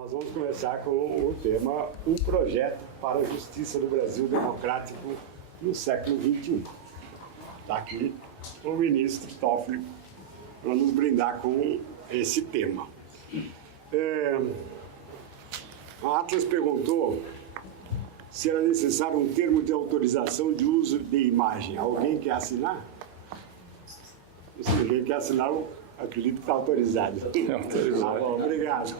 Nós vamos começar com o tema Um Projeto para a Justiça do Brasil Democrático no século XXI. Está aqui o ministro Toffoli para nos brindar com esse tema. A Atlas perguntou se era necessário um termo de autorização de uso de imagem. Alguém quer assinar? Se ninguém quer assinar, eu acredito que está autorizado. É autorizado. Tá bom, obrigado.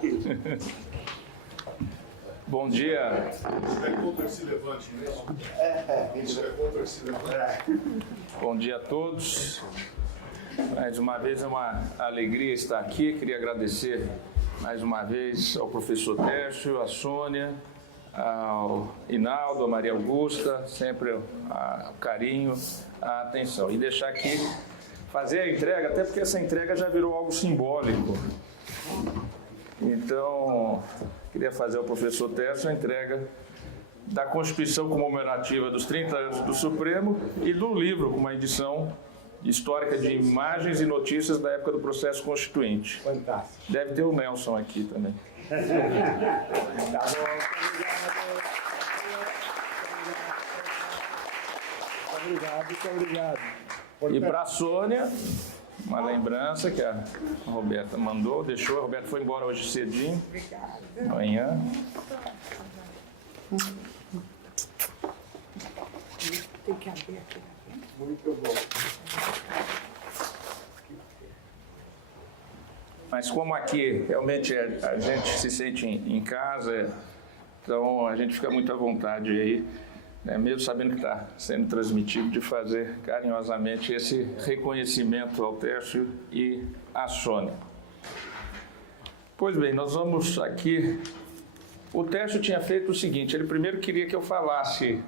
Bom dia. Se é contra, se levante mesmo. Se é contra, se levante. Bom dia a todos. Mais uma vez é uma alegria estar aqui. Queria agradecer mais uma vez ao professor Tércio, à Sônia, ao Inaldo, à Maria Augusta, sempre o carinho, a atenção. E deixar aqui, fazer a entrega, até porque essa entrega já virou algo simbólico. Então, queria fazer ao professor Tércio a entrega da Constituição comemorativa dos 30 anos do Supremo e do livro com uma edição histórica de imagens e notícias da época do processo constituinte. Fantástico. Deve ter o Nelson aqui também. Tá bom, muito obrigado. E para a Sônia, uma lembrança que a Roberta mandou, deixou. A Roberta foi embora hoje cedinho. Obrigada. Amanhã. Tem que abrir aqui. Muito bom. Mas como aqui realmente a gente se sente em casa, então a gente fica muito à vontade aí, né, mesmo sabendo que está sendo transmitido, de fazer carinhosamente esse reconhecimento ao Tércio e à Sônia. Pois bem, nós vamos aqui... O Tércio tinha feito o seguinte, ele primeiro queria que eu falasse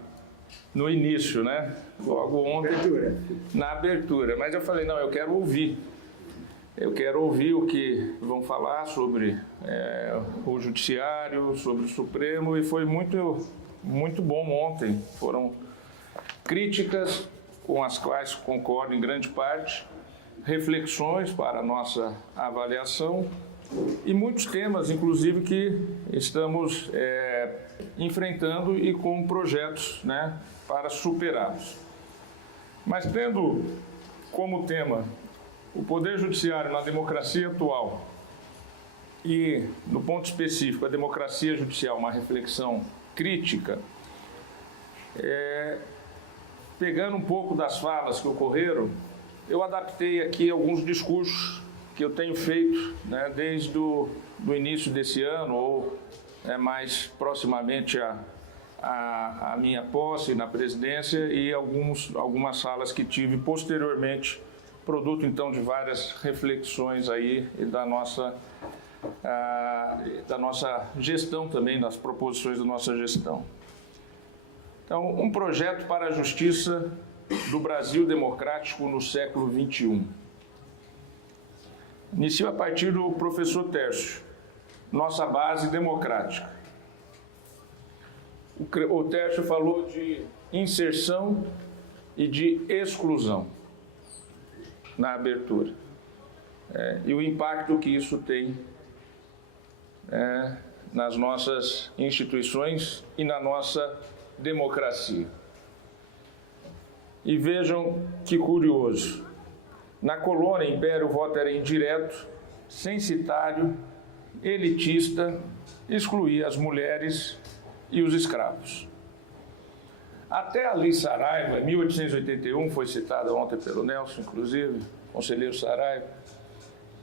no início, né? Logo ontem, na abertura, mas eu falei, não, eu quero ouvir. Eu quero ouvir o que vão falar sobre o Judiciário, sobre o Supremo, e foi muito bom ontem. Foram críticas com as quais concordo em grande parte, reflexões para a nossa avaliação e muitos temas, inclusive, que estamos enfrentando e com projetos, né, para superá-los. Mas tendo como tema o Poder Judiciário na democracia atual e, no ponto específico, a democracia judicial, uma reflexão crítica, pegando um pouco das falas que ocorreram, eu adaptei aqui alguns discursos que eu tenho feito, né, desde o início desse ano, ou mais proximamente a minha posse na presidência, e algumas falas que tive posteriormente, produto então de várias reflexões aí e da nossa gestão também, das proposições da nossa gestão. Então, um projeto para a justiça do Brasil democrático no século XXI. Inicio a partir do professor Tércio, nossa base democrática. O Tércio falou de inserção e de exclusão na abertura, e o impacto que isso tem nas nossas instituições e na nossa democracia. E vejam que curioso, na colônia Império o voto era indireto, censitário, elitista, excluía as mulheres e os escravos. Até a Lei Saraiva, em 1881, foi citada ontem pelo Nelson, inclusive, conselheiro Saraiva,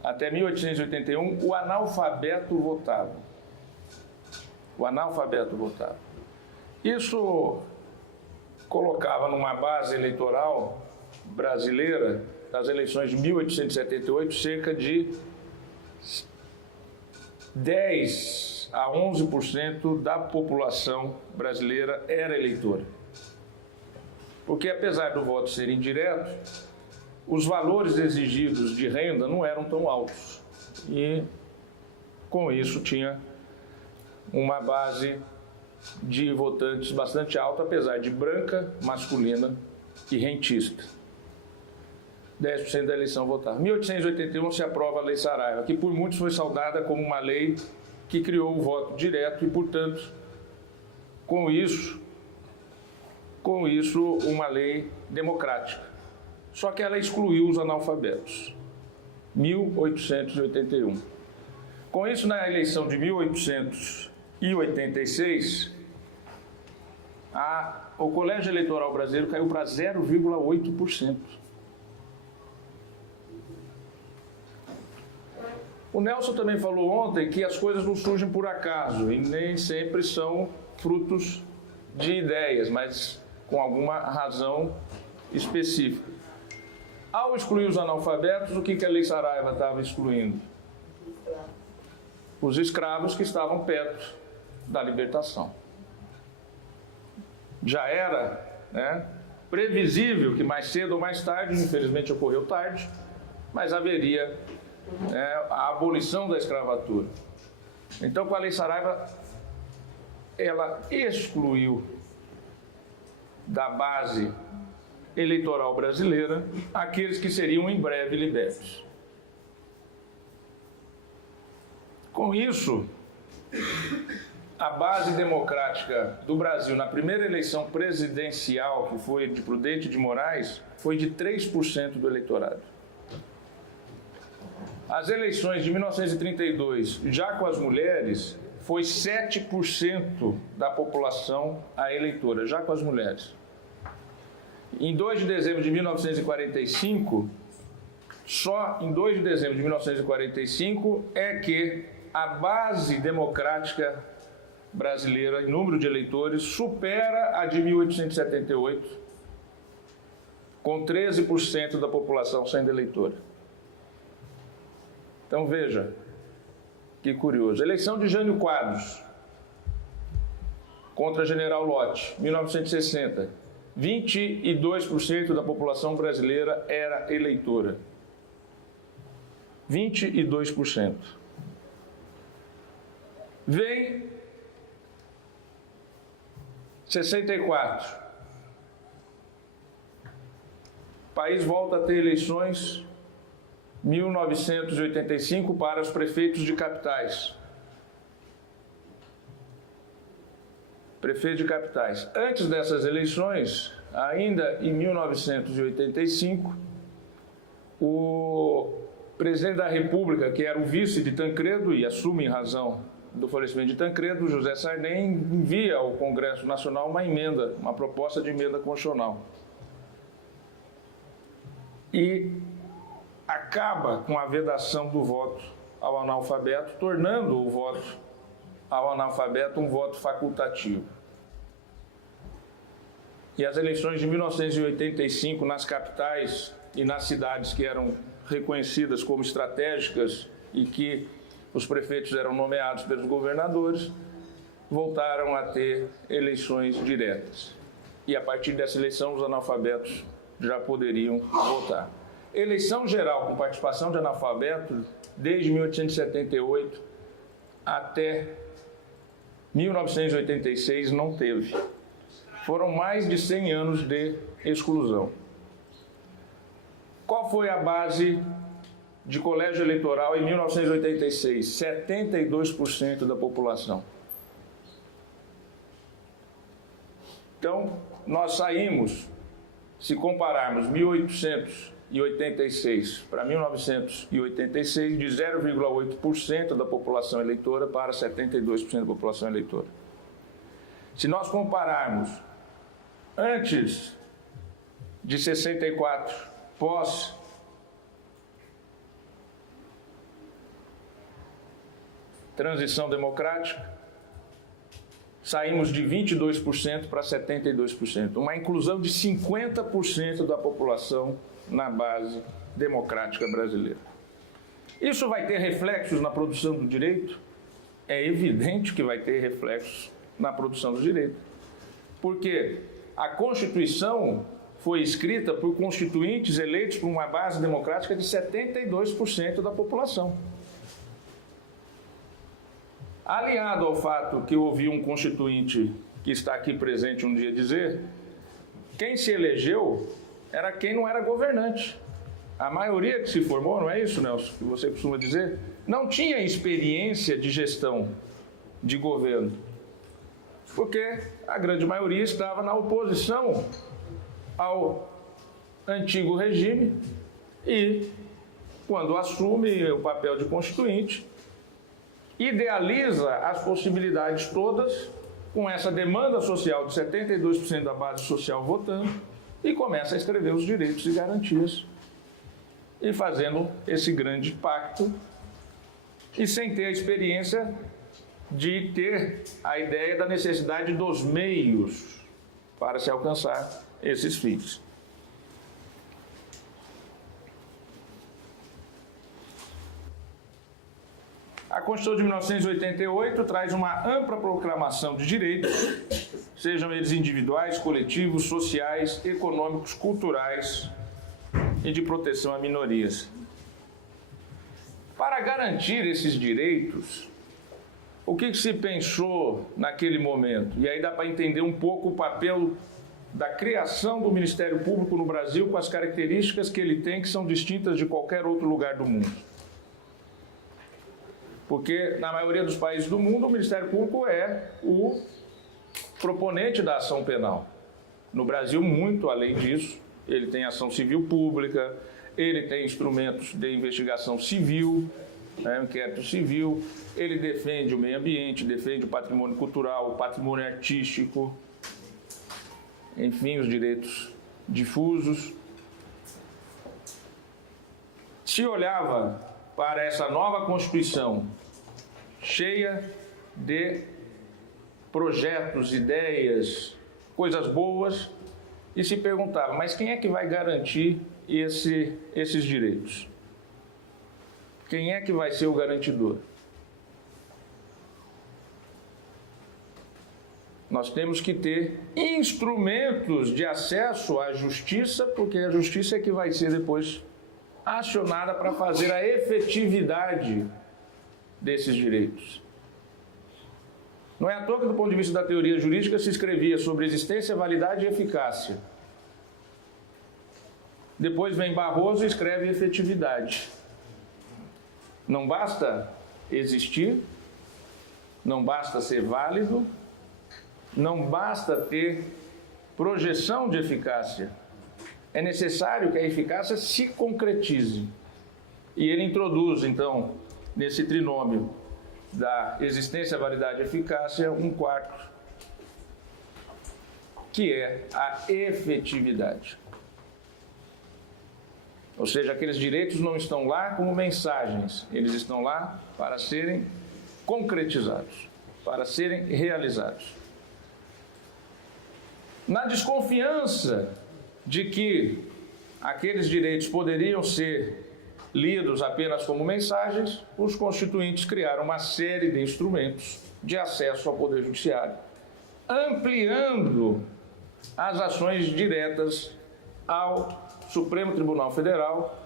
até 1881, o analfabeto votava. O analfabeto votava. Isso colocava numa base eleitoral brasileira, das eleições de 1878, cerca de 10 a 11% da população brasileira era eleitora. Porque, apesar do voto ser indireto, os valores exigidos de renda não eram tão altos. E, com isso, tinha uma base de votantes bastante alta, apesar de branca, masculina e rentista. 10% da eleição votava. Em 1881 se aprova a Lei Saraiva, que por muitos foi saudada como uma lei que criou o voto direto e, portanto, com isso uma lei democrática. Só que ela excluiu os analfabetos. 1881. Com isso, na eleição de 1886, o colégio eleitoral brasileiro caiu para 0,8%. O Nelson também falou ontem que as coisas não surgem por acaso e nem sempre são frutos de ideias, mas com alguma razão específica. Ao excluir os analfabetos, o que a Lei Saraiva estava excluindo? Os escravos que estavam perto da libertação. Já era, previsível que mais cedo ou mais tarde, infelizmente ocorreu tarde, mas haveria a abolição da escravatura. Então, com a Lei Saraiva, ela excluiu da base eleitoral brasileira aqueles que seriam em breve libertos. Com isso, a base democrática do Brasil na primeira eleição presidencial, que foi de Prudente de Moraes, foi de 3% do eleitorado. As eleições de 1932, já com as mulheres, foi 7% da população a eleitora, já com as mulheres. Em 2 de dezembro de 1945, só em 2 de dezembro de 1945 é que a base democrática brasileira, em número de eleitores, supera a de 1878, com 13% da população sendo eleitora. Então veja, que curioso. Eleição de Jânio Quadros contra General Lott, 1960. 22% da população brasileira era eleitora. 22%. Vem 64. O país volta a ter eleições 1985 para os prefeitos de capitais. Prefeito de capitais. Antes dessas eleições, ainda em 1985, o presidente da República, que era o vice de Tancredo, e assume em razão do falecimento de Tancredo, José Sarney, envia ao Congresso Nacional uma emenda, uma proposta de emenda constitucional. E acaba com a vedação do voto ao analfabeto, tornando o voto ao analfabeto um voto facultativo. E as eleições de 1985 nas capitais e nas cidades que eram reconhecidas como estratégicas e que os prefeitos eram nomeados pelos governadores, voltaram a ter eleições diretas. E a partir dessa eleição os analfabetos já poderiam votar. Eleição geral com participação de analfabetos desde 1878 até 1986 não teve. Foram mais de 100 anos de exclusão. Qual foi a base de colégio eleitoral em 1986? 72% da população. Então, nós saímos, se compararmos 1886 para 1986, de 0,8% da população eleitora para 72% da população eleitora. Se nós compararmos antes de 64, pós transição democrática, saímos de 22% para 72%, uma inclusão de 50% da população na base democrática brasileira. Isso vai ter reflexos na produção do direito? É evidente que vai ter reflexos na produção do direito, porque a Constituição foi escrita por constituintes eleitos por uma base democrática de 72% da população. Aliado ao fato que eu ouvi um constituinte que está aqui presente um dia dizer, quem se elegeu era quem não era governante. A maioria que se formou, não é isso, Nelson, que você costuma dizer? não tinha experiência de gestão de governo, porque a grande maioria estava na oposição ao antigo regime e, quando assume o papel de constituinte, idealiza as possibilidades todas com essa demanda social de 72% da base social votando e começa a escrever os direitos e garantias e fazendo esse grande pacto e sem ter a experiência de ter a ideia da necessidade dos meios para se alcançar esses fins. A Constituição de 1988 traz uma ampla proclamação de direitos, sejam eles individuais, coletivos, sociais, econômicos, culturais e de proteção a minorias. Para garantir esses direitos, o que se pensou naquele momento? E aí dá para entender um pouco o papel da criação do Ministério Público no Brasil com as características que ele tem, que são distintas de qualquer outro lugar do mundo. Porque na maioria dos países do mundo o Ministério Público é o proponente da ação penal. No Brasil, muito além disso, ele tem ação civil pública, ele tem instrumentos de investigação civil, inquérito civil, ele defende o meio ambiente, defende o patrimônio cultural, o patrimônio artístico, enfim, os direitos difusos. Se olhava para essa nova Constituição cheia de projetos, ideias, coisas boas, e se perguntava, mas quem é que vai garantir esses direitos? Quem é que vai ser o garantidor? Nós temos que ter instrumentos de acesso à justiça, porque a justiça é que vai ser depois acionada para fazer a efetividade desses direitos. Não é à toa que, do ponto de vista da teoria jurídica, se escrevia sobre existência, validade e eficácia. Depois vem Barroso e escreve efetividade. Não basta existir, não basta ser válido, não basta ter projeção de eficácia. É necessário que a eficácia se concretize. E ele introduz, então, nesse trinômio da existência, validade e eficácia, um quarto, que é a efetividade. Ou seja, aqueles direitos não estão lá como mensagens, eles estão lá para serem concretizados, para serem realizados. Na desconfiança de que aqueles direitos poderiam ser lidos apenas como mensagens, os constituintes criaram uma série de instrumentos de acesso ao Poder Judiciário, ampliando as ações diretas ao Supremo Tribunal Federal,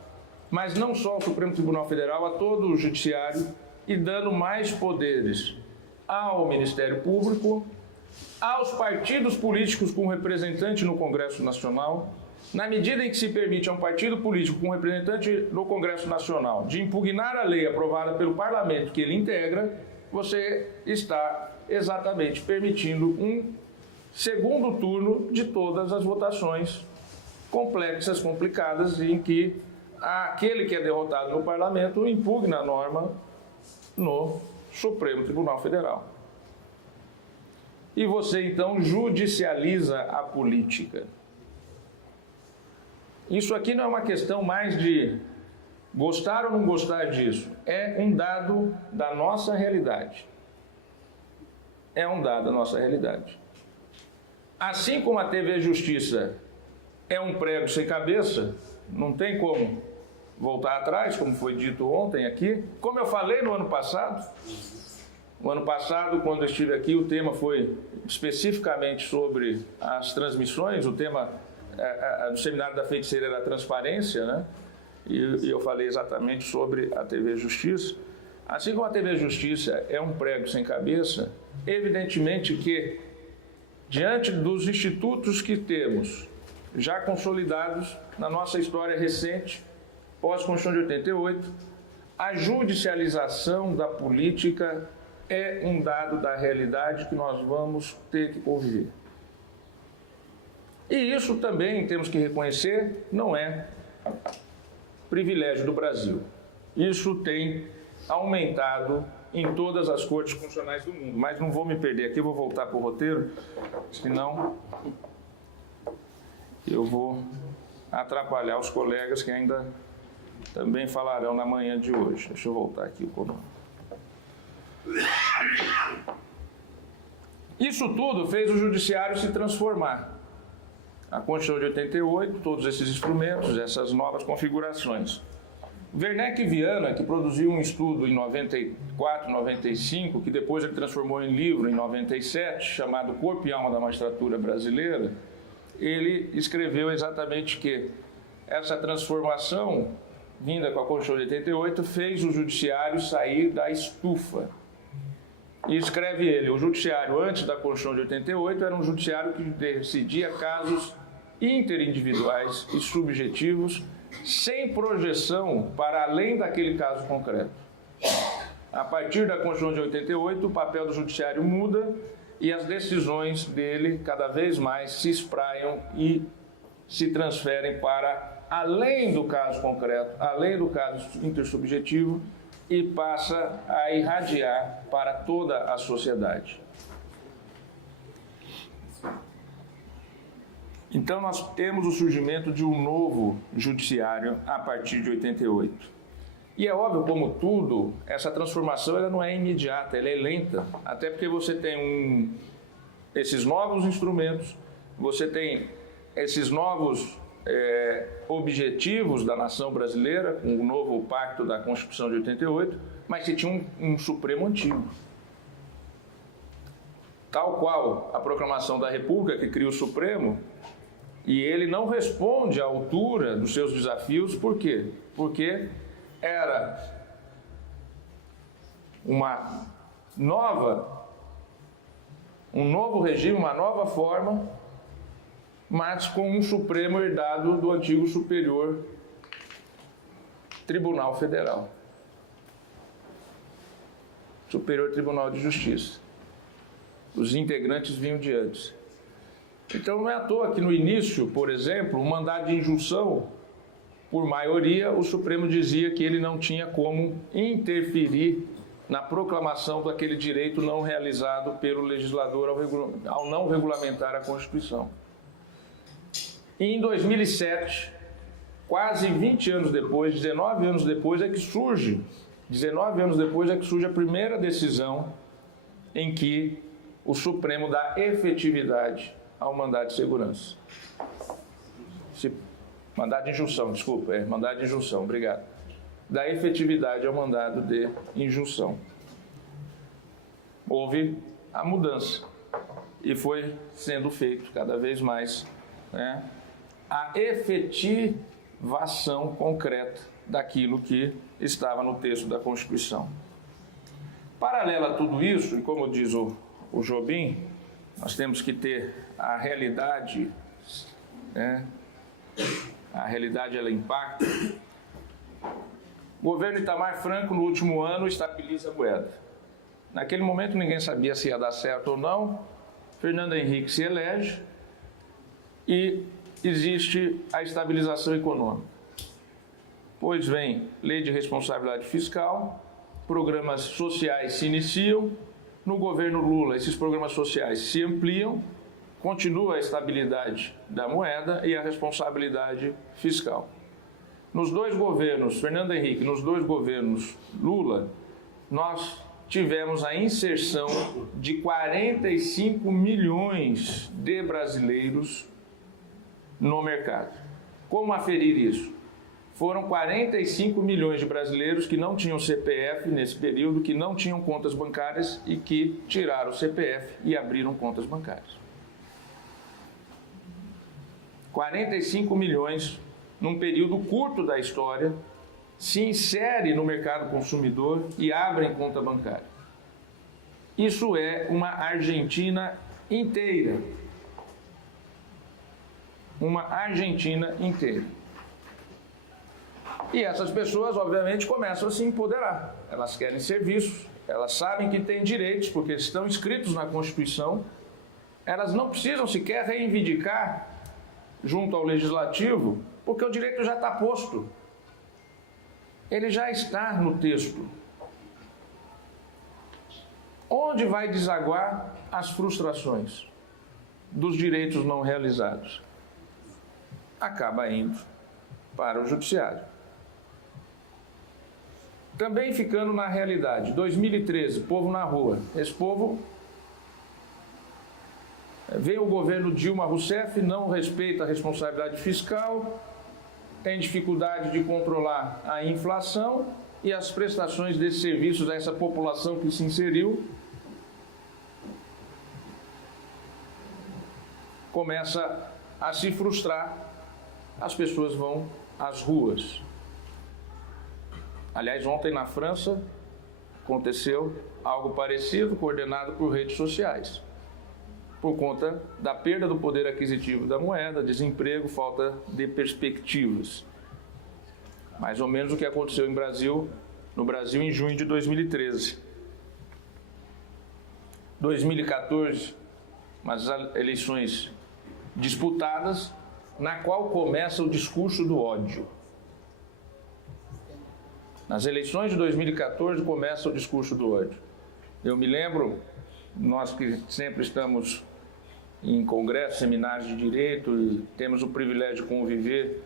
mas não só ao Supremo Tribunal Federal, a todo o Judiciário, e dando mais poderes ao Ministério Público, aos partidos políticos com representante no Congresso Nacional. Na medida em que se permite a um partido político com representante no Congresso Nacional de impugnar a lei aprovada pelo parlamento que ele integra, você está exatamente permitindo um segundo turno de todas as votações complexas, complicadas, em que aquele que é derrotado no parlamento impugna a norma no Supremo Tribunal Federal. E você, então, judicializa a política. Isso aqui não é uma questão mais de gostar ou não gostar disso. É um dado da nossa realidade. É um dado da nossa realidade. Assim como a TV Justiça é um prego sem cabeça, não tem como voltar atrás, como foi dito ontem aqui. Como eu falei no ano passado, quando eu estive aqui, o tema foi especificamente sobre as transmissões, o tema do seminário da feiticeira era a transparência, né? E eu falei exatamente sobre a TV Justiça. Assim como a TV Justiça é um prego sem cabeça, evidentemente que, diante dos institutos que temos, já consolidados na nossa história recente, pós-Constituição de 88, A judicialização da política é um dado da realidade que nós vamos ter que conviver. E isso também, temos que reconhecer, não é privilégio do Brasil. Isso tem aumentado em todas as cortes constitucionais do mundo. Mas não vou me perder aqui, vou voltar para o roteiro, senão eu vou atrapalhar os colegas que ainda também falarão na manhã de hoje. Deixa eu voltar aqui o comando. Isso tudo fez o judiciário se transformar. A Constituição de 88, todos esses instrumentos, essas novas configurações. Werneck Viana, que produziu um estudo em 94, 95, que depois ele transformou em livro em 97, chamado Corpo e Alma da Magistratura Brasileira, ele escreveu exatamente que essa transformação, vinda com a Constituição de 88, fez o judiciário sair da estufa. E escreve ele, o judiciário antes da Constituição de 88 era um judiciário que decidia casos interindividuais e subjetivos, sem projeção para além daquele caso concreto. A partir da Constituição de 88, o papel do judiciário muda e as decisões dele cada vez mais se espraiam e se transferem para além do caso concreto, além do caso intersubjetivo e passa a irradiar para toda a sociedade. Então, nós temos o surgimento de um novo judiciário a partir de 88. E é óbvio, como tudo, essa transformação ela não é imediata, ela é lenta. Até porque você tem esses novos instrumentos, você tem esses novos objetivos da nação brasileira, com o novo pacto da Constituição de 88, mas você tinha um Supremo antigo. Tal qual a proclamação da República, que cria o Supremo, e ele não responde à altura dos seus desafios, por quê? Porque era um novo regime, uma nova forma, mas com um Supremo herdado do antigo Superior Tribunal Federal. Superior Tribunal de Justiça. Os integrantes vinham de antes. Então não é à toa que no início, por exemplo, o mandado de injunção, por maioria, o Supremo dizia que ele não tinha como interferir na proclamação daquele direito não realizado pelo legislador ao não regulamentar a Constituição. E em 2007, quase 20 anos depois, 19 anos depois é que surge a primeira decisão em que o Supremo dá efetividade ao mandado de segurança. Mandado de injunção, desculpa, mandado de injunção, obrigado. Dá efetividade ao mandado de injunção. Houve a mudança e foi sendo feito cada vez mais a efetivação concreta daquilo que estava no texto da Constituição. Paralelo a tudo isso, e como diz o Jobim, nós temos que ter a realidade, a realidade ela impacta. O governo Itamar Franco, no último ano, estabiliza a moeda. Naquele momento ninguém sabia se ia dar certo ou não. Fernando Henrique se elege e existe a estabilização econômica. Pois vem lei de responsabilidade fiscal, programas sociais se iniciam. No governo Lula, esses programas sociais se ampliam, continua a estabilidade da moeda e a responsabilidade fiscal. Nos dois governos, Fernando Henrique, nos dois governos Lula, nós tivemos a inserção de 45 milhões de brasileiros no mercado. Como aferir isso? Foram 45 milhões de brasileiros que não tinham CPF nesse período, que não tinham contas bancárias e que tiraram o CPF e abriram contas bancárias. 45 milhões, num período curto da história, se insere no mercado consumidor e abrem conta bancária. Isso é uma Argentina inteira. Uma Argentina inteira. E essas pessoas, obviamente, começam a se empoderar. Elas querem serviços, elas sabem que têm direitos, porque estão inscritos na Constituição. Elas não precisam sequer reivindicar junto ao Legislativo, porque o direito já está posto. Ele já está no texto. Onde vai desaguar as frustrações dos direitos não realizados? Acaba indo para o Judiciário. Também ficando na realidade, 2013, povo na rua. Esse povo vem o governo Dilma Rousseff, não respeita a responsabilidade fiscal, tem dificuldade de controlar a inflação e as prestações desses serviços a essa população que se inseriu começa a se frustrar, as pessoas vão às ruas. Aliás, ontem na França aconteceu algo parecido, coordenado por redes sociais, por conta da perda do poder aquisitivo da moeda, desemprego, falta de perspectivas. Mais ou menos o que aconteceu no Brasil em junho de 2013. 2014, umas eleições disputadas, na qual começa o discurso do ódio. Nas eleições de 2014 começa o discurso do ódio. Eu me lembro, nós que sempre estamos em congressos, seminários de direito e temos o privilégio de conviver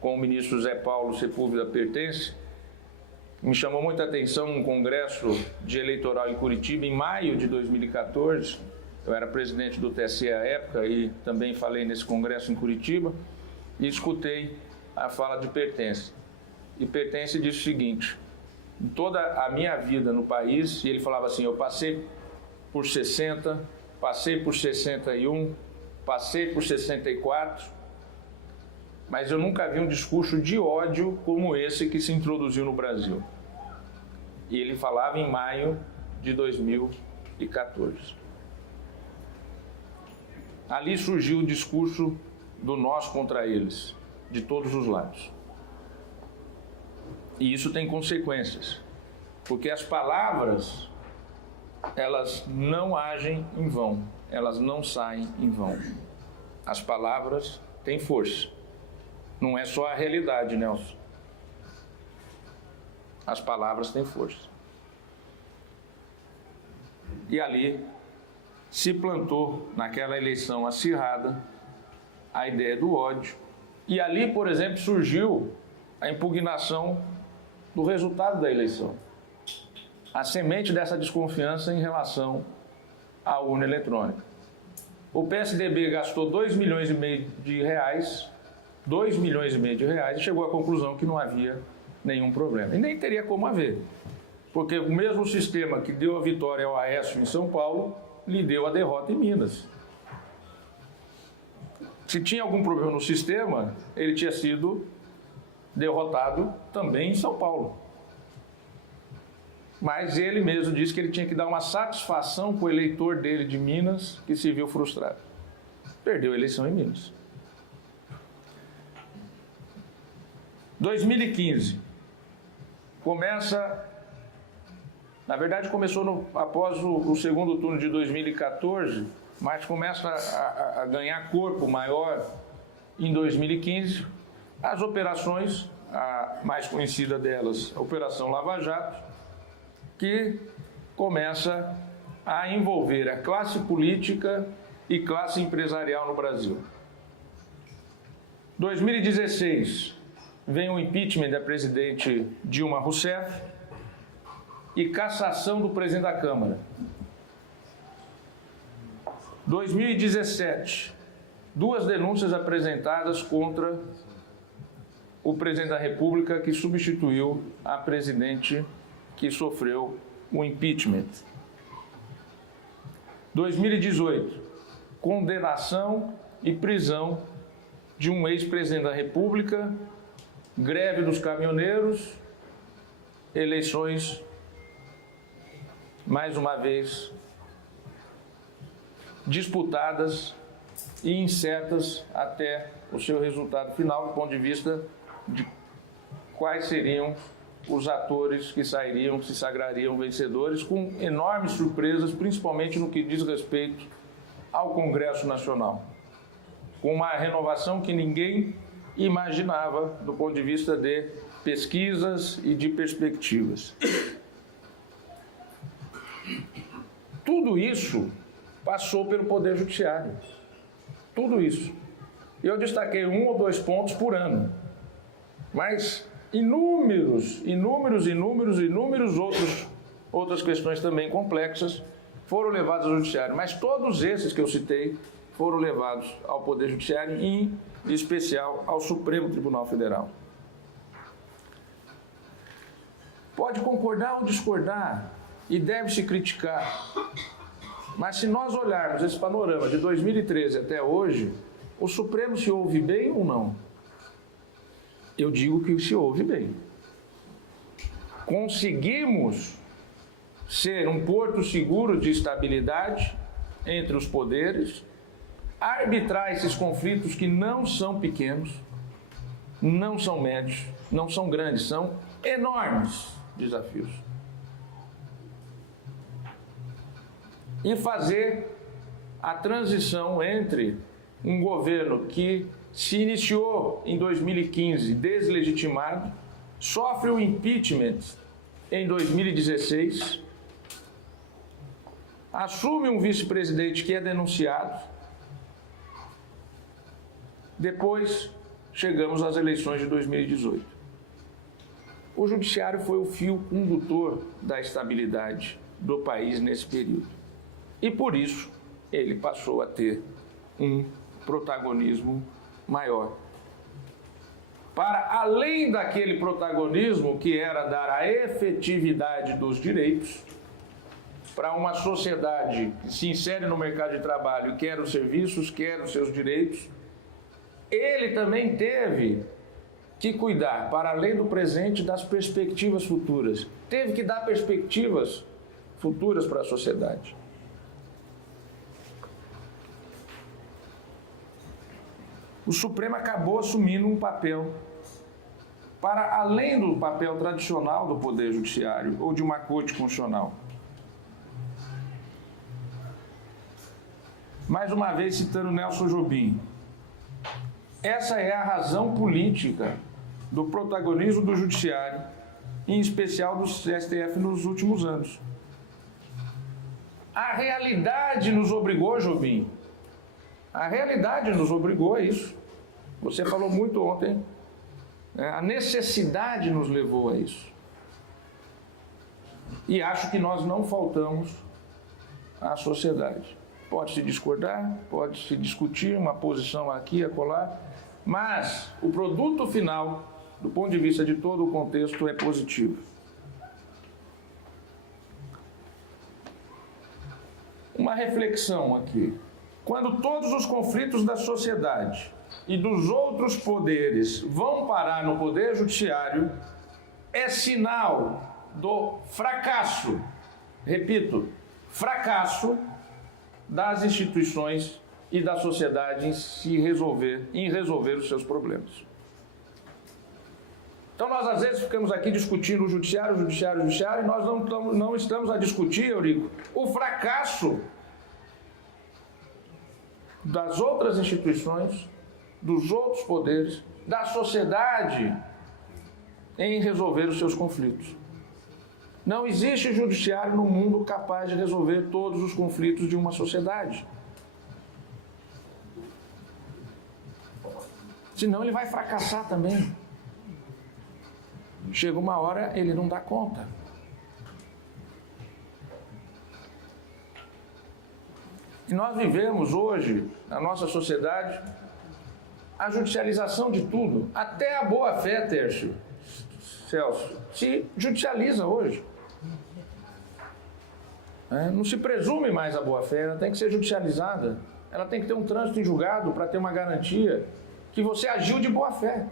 com o ministro Zé Paulo Sepúlveda Pertence, me chamou muita atenção um congresso de eleitoral em Curitiba em maio de 2014. Eu era presidente do TSE à época e também falei nesse congresso em Curitiba e escutei a fala de Pertence. E Pertence disse o seguinte: em toda a minha vida no país, e ele falava assim, eu passei por 60, passei por 61, passei por 64, mas eu nunca vi um discurso de ódio como esse que se introduziu no Brasil. E ele falava em maio de 2014. Ali surgiu o discurso do nós contra eles, de todos os lados. E isso tem consequências, porque as palavras, elas não agem em vão, elas não saem em vão. As palavras têm força. Não é só a realidade, Nelson. As palavras têm força. E ali se plantou, naquela eleição acirrada, a ideia do ódio. E ali, por exemplo, surgiu a impugnação do resultado da eleição. A semente dessa desconfiança em relação à urna eletrônica. O PSDB gastou 2,5 milhões de reais, 2,5 milhões de reais, e chegou à conclusão que não havia nenhum problema. E nem teria como haver, porque o mesmo sistema que deu a vitória ao Aécio em São Paulo, lhe deu a derrota em Minas. Se tinha algum problema no sistema, ele tinha sido derrotado também em São Paulo. Mas ele mesmo disse que ele tinha que dar uma satisfação para o eleitor dele de Minas, que se viu frustrado. Perdeu a eleição em Minas. 2015. Na verdade começou após o segundo turno de 2014, mas começa a ganhar corpo maior em 2015, as operações, a mais conhecida delas, a Operação Lava Jato, que começa a envolver a classe política e classe empresarial no Brasil. 2016, vem o impeachment da presidente Dilma Rousseff e cassação do presidente da Câmara. 2017, 2 denúncias apresentadas contra o presidente da República que substituiu a presidente que sofreu o impeachment. 2018, condenação e prisão de um ex-presidente da República, greve dos caminhoneiros, eleições, mais uma vez, disputadas e incertas até o seu resultado final, do ponto de vista de quais seriam os atores que sairiam, se sagrariam vencedores, com enormes surpresas, principalmente no que diz respeito ao Congresso Nacional, com uma renovação que ninguém imaginava do ponto de vista de pesquisas e de perspectivas. Tudo isso passou pelo Poder Judiciário. Tudo isso. Eu destaquei 1 ou 2 pontos por ano, mas inúmeros outras questões também complexas foram levadas ao Judiciário, mas todos esses que eu citei foram levados ao Poder Judiciário, em especial ao Supremo Tribunal Federal. Pode concordar ou discordar, e deve-se criticar, mas se nós olharmos esse panorama de 2013 até hoje, o Supremo se ouve bem ou não? Eu digo que se ouve bem. Conseguimos ser um porto seguro de estabilidade entre os poderes, arbitrar esses conflitos que não são pequenos, não são médios, não são grandes, são enormes desafios. E fazer a transição entre um governo que se iniciou em 2015 deslegitimado, sofre o impeachment em 2016, assume um vice-presidente que é denunciado, depois chegamos às eleições de 2018. O Judiciário foi o fio condutor da estabilidade do país nesse período. E por isso ele passou a ter um protagonismo maior. Para além daquele protagonismo que era dar a efetividade dos direitos para uma sociedade que se insere no mercado de trabalho, quer os serviços, quer os seus direitos, ele também teve que cuidar, para além do presente, das perspectivas futuras. Teve que dar perspectivas futuras para a sociedade. O Supremo acabou assumindo um papel para além do papel tradicional do Poder Judiciário ou de uma Corte Constitucional. Mais uma vez citando Nelson Jobim, essa é a razão política do protagonismo do Judiciário, em especial do STF nos últimos anos. A realidade nos obrigou, Jobim, a realidade nos obrigou a isso. Você falou muito ontem, a necessidade nos levou a isso. E acho que nós não faltamos à sociedade. Pode-se discordar, pode-se discutir uma posição aqui, acolá, mas o produto final, do ponto de vista de todo o contexto, é positivo. Uma reflexão aqui. Quando todos os conflitos da sociedade e dos outros poderes vão parar no Poder Judiciário, é sinal do fracasso, repito, fracasso das instituições e da sociedade em resolver os seus problemas. Então nós às vezes ficamos aqui discutindo o judiciário, e nós não estamos a discutir, Eurico, o fracasso das outras instituições, dos outros poderes, da sociedade em resolver os seus conflitos. Não existe judiciário no mundo capaz de resolver todos os conflitos de uma sociedade. Senão ele vai fracassar também. Chega uma hora, ele não dá conta. E nós vivemos hoje, na nossa sociedade, a judicialização de tudo. Até a boa-fé, Tércio, Celso, se judicializa hoje. Não se presume mais a boa-fé, ela tem que ser judicializada. Ela tem que ter um trânsito em julgado para ter uma garantia que você agiu de boa-fé.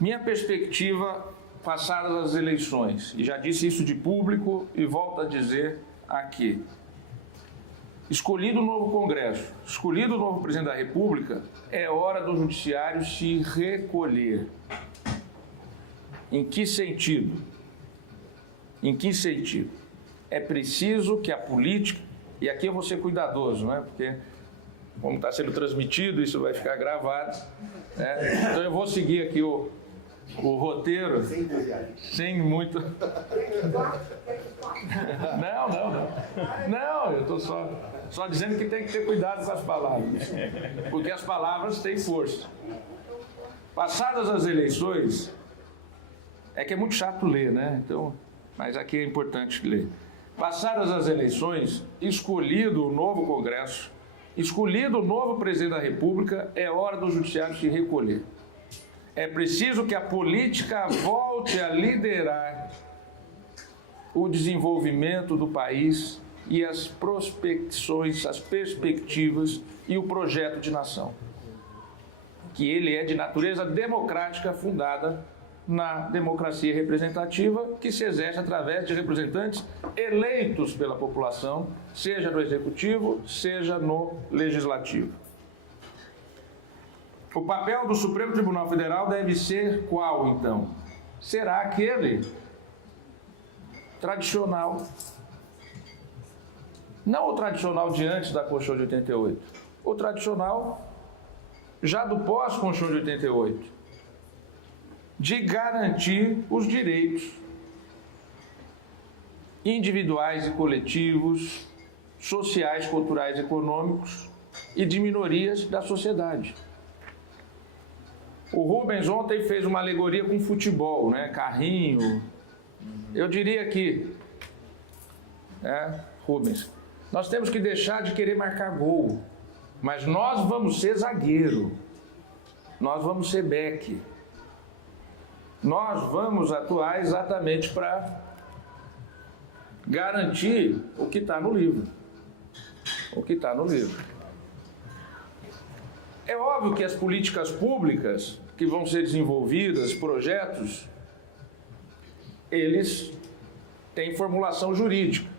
Minha perspectiva, passadas as eleições, e já disse isso de público e volto a dizer aqui, escolhido o novo Congresso, escolhido o novo presidente da República, é hora do judiciário se recolher. Em que sentido? Em que sentido? É preciso que a política, e aqui eu vou ser cuidadoso, né? Porque como está sendo transmitido, isso vai ficar gravado, né? Então eu vou seguir aqui o roteiro sem muito... Não, eu estou só dizendo que tem que ter cuidado com as palavras, porque as palavras têm força. Passadas as eleições, é que é muito chato ler, né? Então, mas aqui é importante ler. Passadas as eleições, escolhido o novo Congresso, escolhido o novo presidente da República, é hora do judiciário se recolher. É preciso que a política volte a liderar o desenvolvimento do país e as prospecções, as perspectivas e o projeto de nação. Que ele é de natureza democrática, fundada na democracia representativa, que se exerce através de representantes eleitos pela população, seja no executivo, seja no legislativo. O papel do Supremo Tribunal Federal deve ser qual, então? Será aquele tradicional. Não o tradicional de antes da Constituição de 88. O tradicional já do pós-Constituição de 88. De garantir os direitos individuais e coletivos, sociais, culturais, econômicos e de minorias da sociedade. O Rubens ontem fez uma alegoria com futebol, né? Carrinho. Eu diria que, Rubens, nós temos que deixar de querer marcar gol, mas nós vamos ser zagueiro, nós vamos ser back, nós vamos atuar exatamente para garantir o que está no livro. O que está no livro. É óbvio que as políticas públicas que vão ser desenvolvidas, projetos, eles têm formulação jurídica.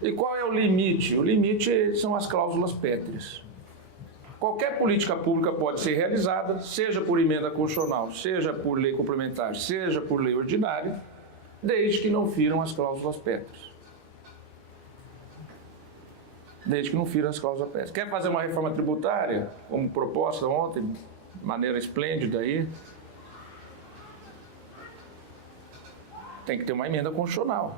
E qual é o limite? O limite são as cláusulas pétreas. Qualquer política pública pode ser realizada, seja por emenda constitucional, seja por lei complementar, seja por lei ordinária, desde que não firam as cláusulas pétreas. Desde que não firam as cláusulas pétreas. Quer fazer uma reforma tributária, como proposta ontem, de maneira esplêndida aí, tem que ter uma emenda constitucional.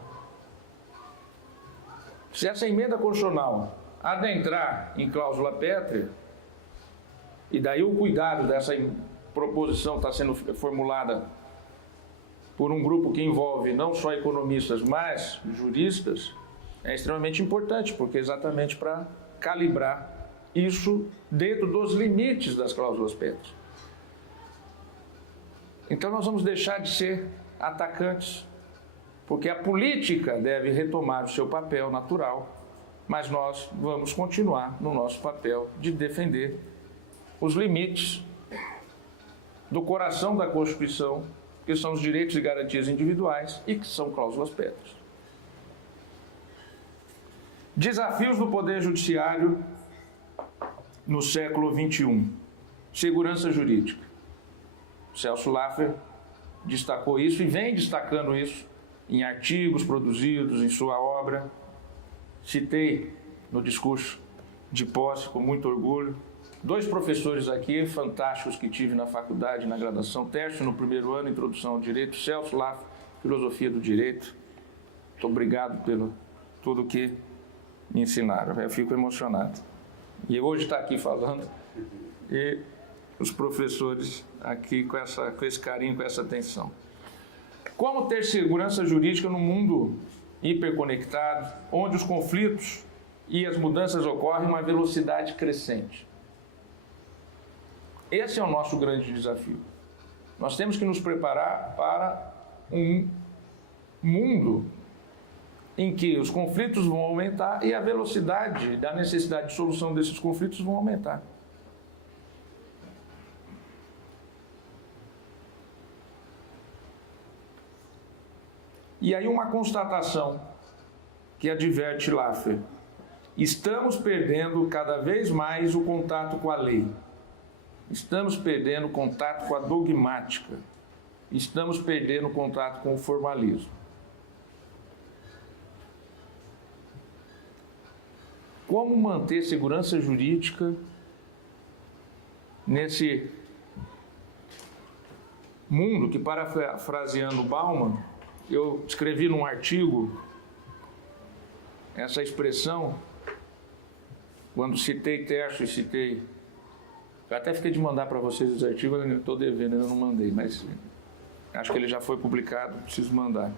Se essa emenda constitucional adentrar em cláusula pétrea, e daí o cuidado dessa proposição está sendo formulada por um grupo que envolve não só economistas, mas juristas, é extremamente importante, porque é exatamente para calibrar isso dentro dos limites das cláusulas pétreas. Então nós vamos deixar de ser atacantes, porque a política deve retomar o seu papel natural, mas nós vamos continuar no nosso papel de defender os limites do coração da Constituição, que são os direitos e garantias individuais e que são cláusulas pétreas. Desafios do Poder Judiciário no século XXI. Segurança jurídica. Celso Laffer destacou isso e vem destacando isso em artigos produzidos em sua obra. Citei no discurso de posse com muito orgulho 2 professores aqui fantásticos que tive na faculdade, na graduação. Tércio, no primeiro ano, Introdução ao Direito. Celso Laffer, Filosofia do Direito. Muito obrigado pelo tudo que me ensinaram. Eu fico emocionado. E hoje está aqui falando, e os professores aqui com esse carinho, com essa atenção. Como ter segurança jurídica no mundo hiperconectado, onde os conflitos e as mudanças ocorrem a uma velocidade crescente? Esse é o nosso grande desafio. Nós temos que nos preparar para um mundo em que os conflitos vão aumentar e a velocidade da necessidade de solução desses conflitos vão aumentar. E aí uma constatação que adverte Laffer: Estamos perdendo cada vez mais o contato com a lei. Estamos perdendo o contato com a dogmática. Estamos perdendo o contato com o formalismo. Como manter segurança jurídica nesse mundo que, parafraseando Bauman, eu escrevi num artigo essa expressão, quando citei Terço e citei... Eu até fiquei de mandar para vocês os artigos, eu estou devendo, ainda não mandei, mas acho que ele já foi publicado, preciso mandar.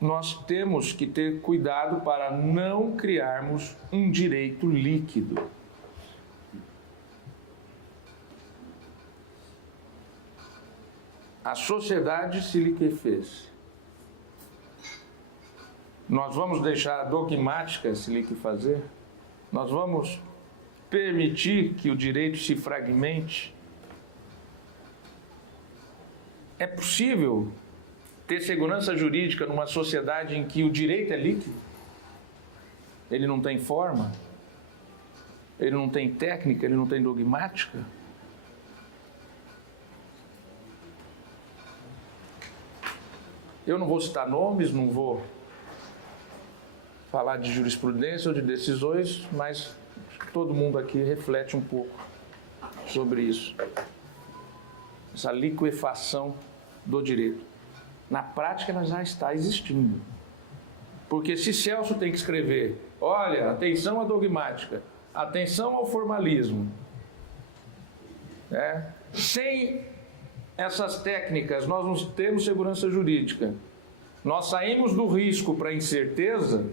Nós temos que ter cuidado para não criarmos um direito líquido. A sociedade se liquefez. Nós vamos deixar a dogmática se liquefazer? Nós vamos permitir que o direito se fragmente? É possível ter segurança jurídica numa sociedade em que o direito é líquido? Ele não tem forma? Ele não tem técnica? Ele não tem dogmática? Eu não vou citar nomes, não vou falar de jurisprudência ou de decisões, mas todo mundo aqui reflete um pouco sobre isso. Essa liquefação do direito. Na prática, ela já está existindo. Porque se Celso tem que escrever, olha, atenção à dogmática, atenção ao formalismo, sem essas técnicas, nós não temos segurança jurídica. Nós saímos do risco para a incerteza.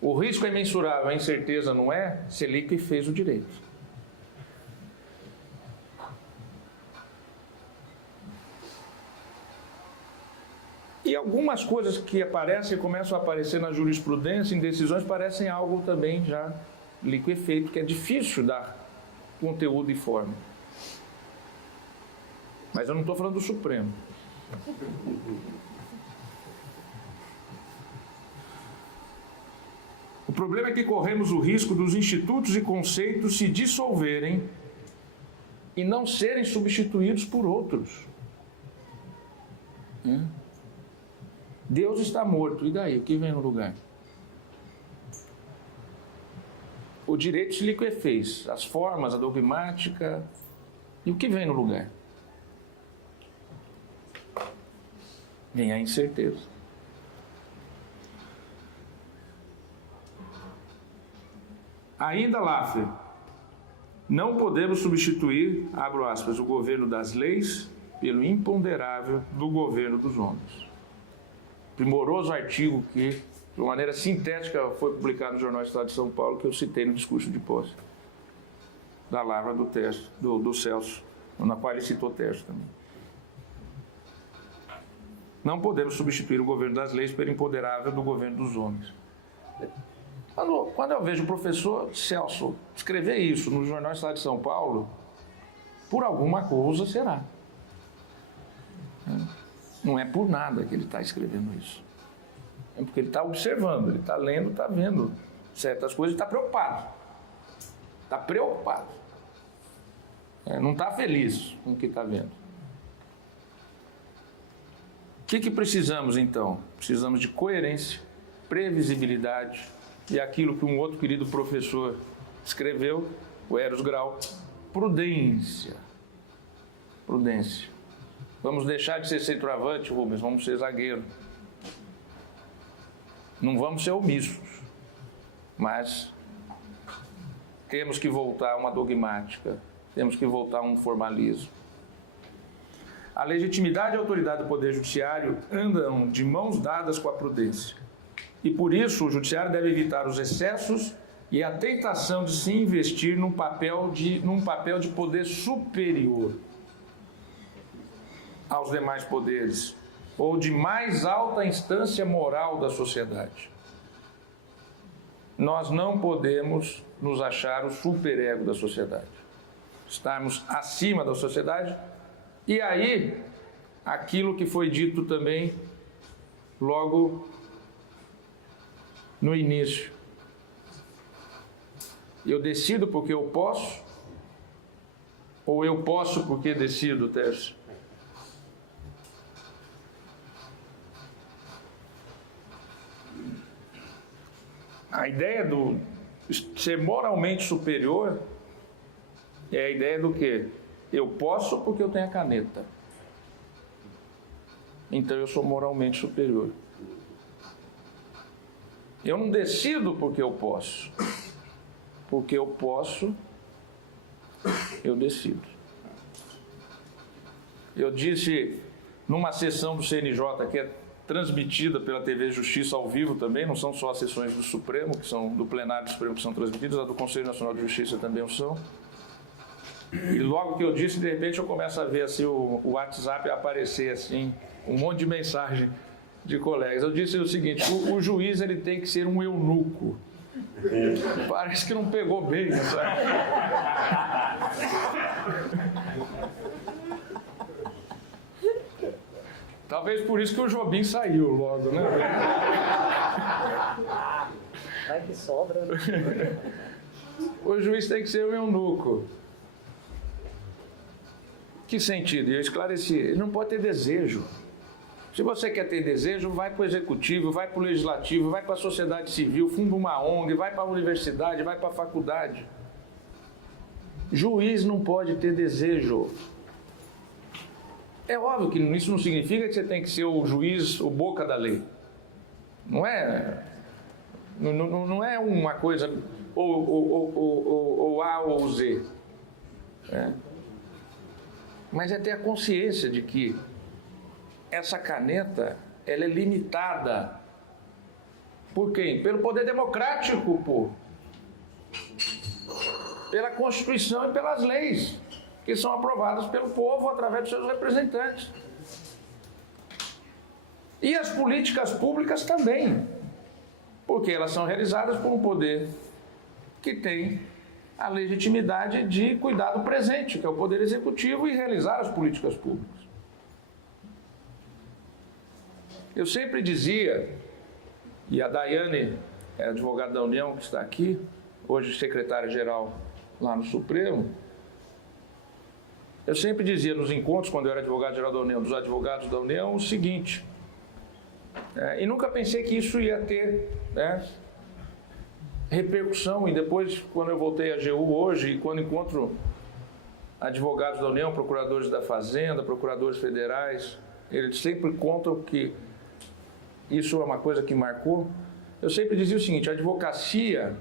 O risco é mensurável, a incerteza não é. Selic fez o direito. E algumas coisas que aparecem, começam a aparecer na jurisprudência, em decisões, parecem algo também já liquefeito, que é difícil dar conteúdo e forma. Mas eu não estou falando do Supremo. O problema é que corremos o risco dos institutos e conceitos se dissolverem e não serem substituídos por outros. Deus está morto, e daí? O que vem no lugar? O direito se liquefez, as formas, a dogmática, e o que vem no lugar? Vem a incerteza. Ainda, Laffer, não podemos substituir, abro aspas, o governo das leis pelo imponderável do governo dos homens. Primoroso artigo que, de maneira sintética, foi publicado no Jornal Estado de São Paulo, que eu citei no discurso de posse da Lavra do Celso, na qual ele citou Terço também. Não podemos substituir o governo das leis pelo imponderável do governo dos homens. Quando eu vejo o professor Celso escrever isso no Jornal Estado de São Paulo, por alguma coisa será. Não é por nada que ele está escrevendo isso. É porque ele está observando, ele está lendo, está vendo certas coisas e está preocupado. Está preocupado. Não está feliz com o que está vendo. O que precisamos, então? Precisamos de coerência, previsibilidade e aquilo que um outro querido professor escreveu, o Eros Grau, prudência. Prudência. Vamos deixar de ser centroavante, Rubens, vamos ser zagueiro. Não vamos ser omissos, mas temos que voltar a uma dogmática, temos que voltar a um formalismo. A legitimidade e a autoridade do Poder Judiciário andam de mãos dadas com a prudência. E por isso o Judiciário deve evitar os excessos e a tentação de se investir num papel de poder superior aos demais poderes, ou de mais alta instância moral da sociedade. Nós não podemos nos achar o superego da sociedade. Estarmos acima da sociedade. E aí, aquilo que foi dito também logo no início. Eu decido porque eu posso? Ou eu posso porque decido, Tércio? A ideia do ser moralmente superior é a ideia do quê? Eu posso porque eu tenho a caneta. Então eu sou moralmente superior. Eu não decido porque eu posso. Porque eu posso, eu decido. Eu disse numa sessão do CNJ que é transmitida pela TV Justiça ao vivo também, não são só as sessões do Supremo, que são do plenário do Supremo que são transmitidas, a do Conselho Nacional de Justiça também são. E logo que eu disse, de repente eu começo a ver assim, o WhatsApp aparecer assim, um monte de mensagem de colegas. Eu disse o seguinte, o juiz ele tem que ser um eunuco. Parece que não pegou bem, sabe? Talvez por isso que o Jobim saiu logo, né? Vai que sobra, né? O juiz tem que ser um eunuco. Que sentido? Eu esclareci. Ele não pode ter desejo. Se você quer ter desejo, vai para o executivo, vai para o legislativo, vai para a sociedade civil, funda uma ONG, vai para a universidade, vai para a faculdade. Juiz não pode ter desejo. É óbvio que isso não significa que você tem que ser o juiz, o boca da lei. Não é uma coisa ou A ou Z. Mas é ter a consciência de que essa caneta, ela é limitada. Por quem? Pelo poder democrático, pô. Pela Constituição e pelas leis, que são aprovadas pelo povo através dos seus representantes. E as políticas públicas também, porque elas são realizadas por um poder que tem a legitimidade de cuidar do presente, que é o Poder Executivo, e realizar as políticas públicas. Eu sempre dizia, e a Daiane, é advogada da União que está aqui, hoje secretária-geral lá no Supremo, eu sempre dizia nos encontros, quando eu era advogado-geral da União, dos advogados da União, o seguinte, e nunca pensei que isso ia ter repercussão, e depois, quando eu voltei à AGU hoje, e quando encontro advogados da União, procuradores da Fazenda, procuradores federais, eles sempre contam que isso é uma coisa que marcou. Eu sempre dizia o seguinte, a Advocacia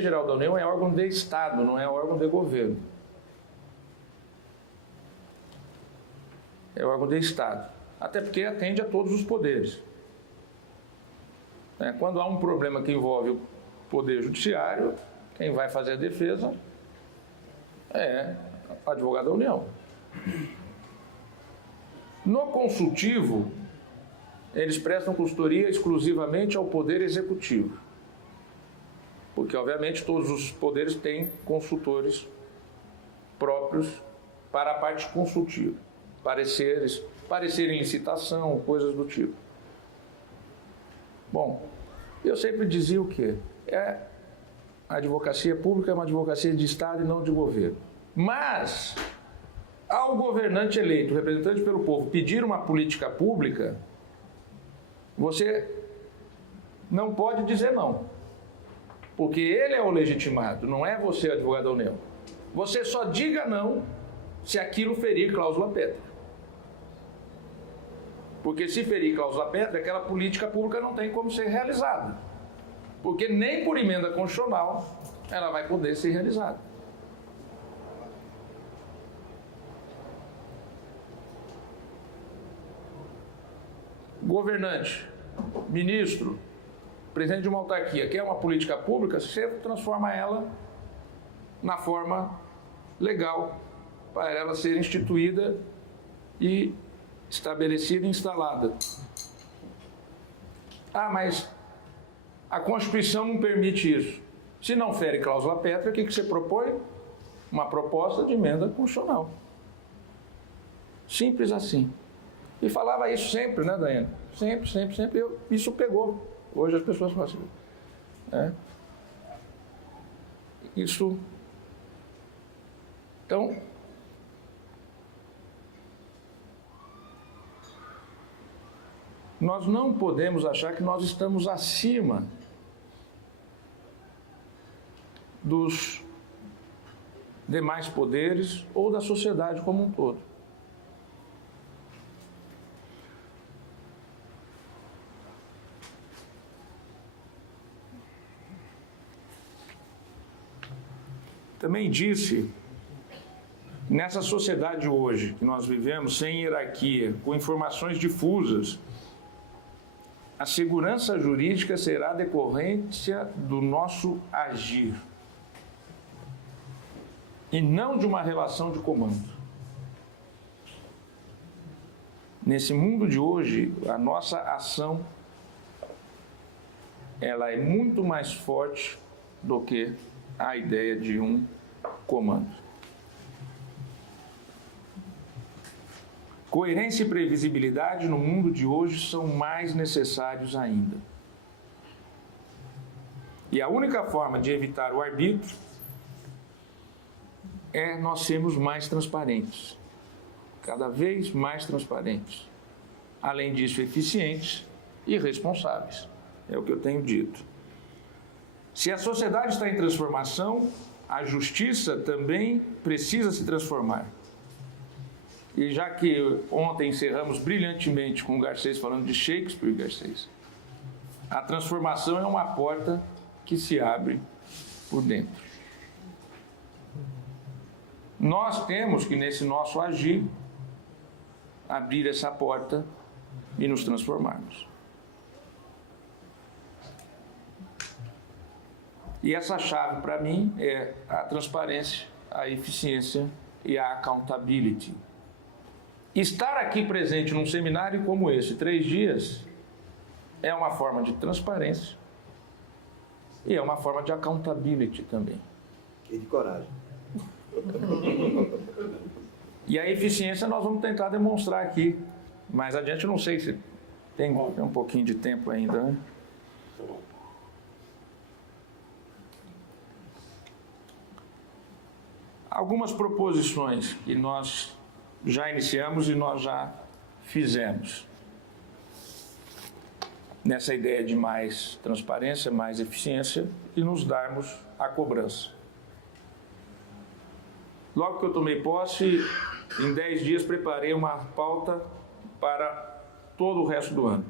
Geral da União é órgão de Estado, não é órgão de governo. É órgão de Estado, até porque atende a todos os poderes. Quando há um problema que envolve o Poder Judiciário, quem vai fazer a defesa é o advogado da União. No consultivo, eles prestam consultoria exclusivamente ao Poder Executivo. Porque, obviamente, todos os poderes têm consultores próprios para a parte consultiva. Parecer em licitação, coisas do tipo. Bom, eu sempre dizia o quê? A advocacia pública é uma advocacia de Estado e não de governo. Mas, ao governante eleito, representante pelo povo, pedir uma política pública, você não pode dizer não. Porque ele é o legitimado, não é você, advogado da União. Você só diga não se aquilo ferir cláusula pétrea. Porque se ferir cláusula pétrea, aquela política pública não tem como ser realizada. Porque nem por emenda constitucional ela vai poder ser realizada. Governante, ministro, presidente de uma autarquia, quer uma política pública, você transforma ela na forma legal para ela ser instituída e estabelecida e instalada. Mas a Constituição não permite isso. Se não fere cláusula pétrea, o que você propõe? Uma proposta de emenda constitucional. Simples assim. E falava isso sempre, né, Daiane? Sempre, sempre, sempre. Isso pegou. Hoje as pessoas falam assim. Isso. Então, nós não podemos achar que nós estamos acima dos demais poderes ou da sociedade como um todo. Também disse, nessa sociedade hoje que nós vivemos, sem hierarquia, com informações difusas, a segurança jurídica será decorrência do nosso agir e não de uma relação de comando. Nesse mundo de hoje, a nossa ação ela é muito mais forte do que a ideia de um comando. Coerência e previsibilidade no mundo de hoje são mais necessários ainda. E a única forma de evitar o arbítrio é nós sermos mais transparentes, cada vez mais transparentes. Além disso, eficientes e responsáveis. É o que eu tenho dito. Se a sociedade está em transformação, a justiça também precisa se transformar. E já que ontem encerramos brilhantemente com o Garcês falando de Shakespeare, Garcês, a transformação é uma porta que se abre por dentro. Nós temos que, nesse nosso agir, abrir essa porta e nos transformarmos. E essa chave, para mim, é a transparência, a eficiência e a accountability. Estar aqui presente num seminário como esse, 3 dias, é uma forma de transparência e é uma forma de accountability também. E de coragem. E a eficiência nós vamos tentar demonstrar aqui. Mais adiante, eu não sei se tem um pouquinho de tempo ainda, né? Algumas proposições que nós já iniciamos e nós já fizemos. Nessa ideia de mais transparência, mais eficiência e nos darmos a cobrança. Logo que eu tomei posse, em 10 dias preparei uma pauta para todo o resto do ano.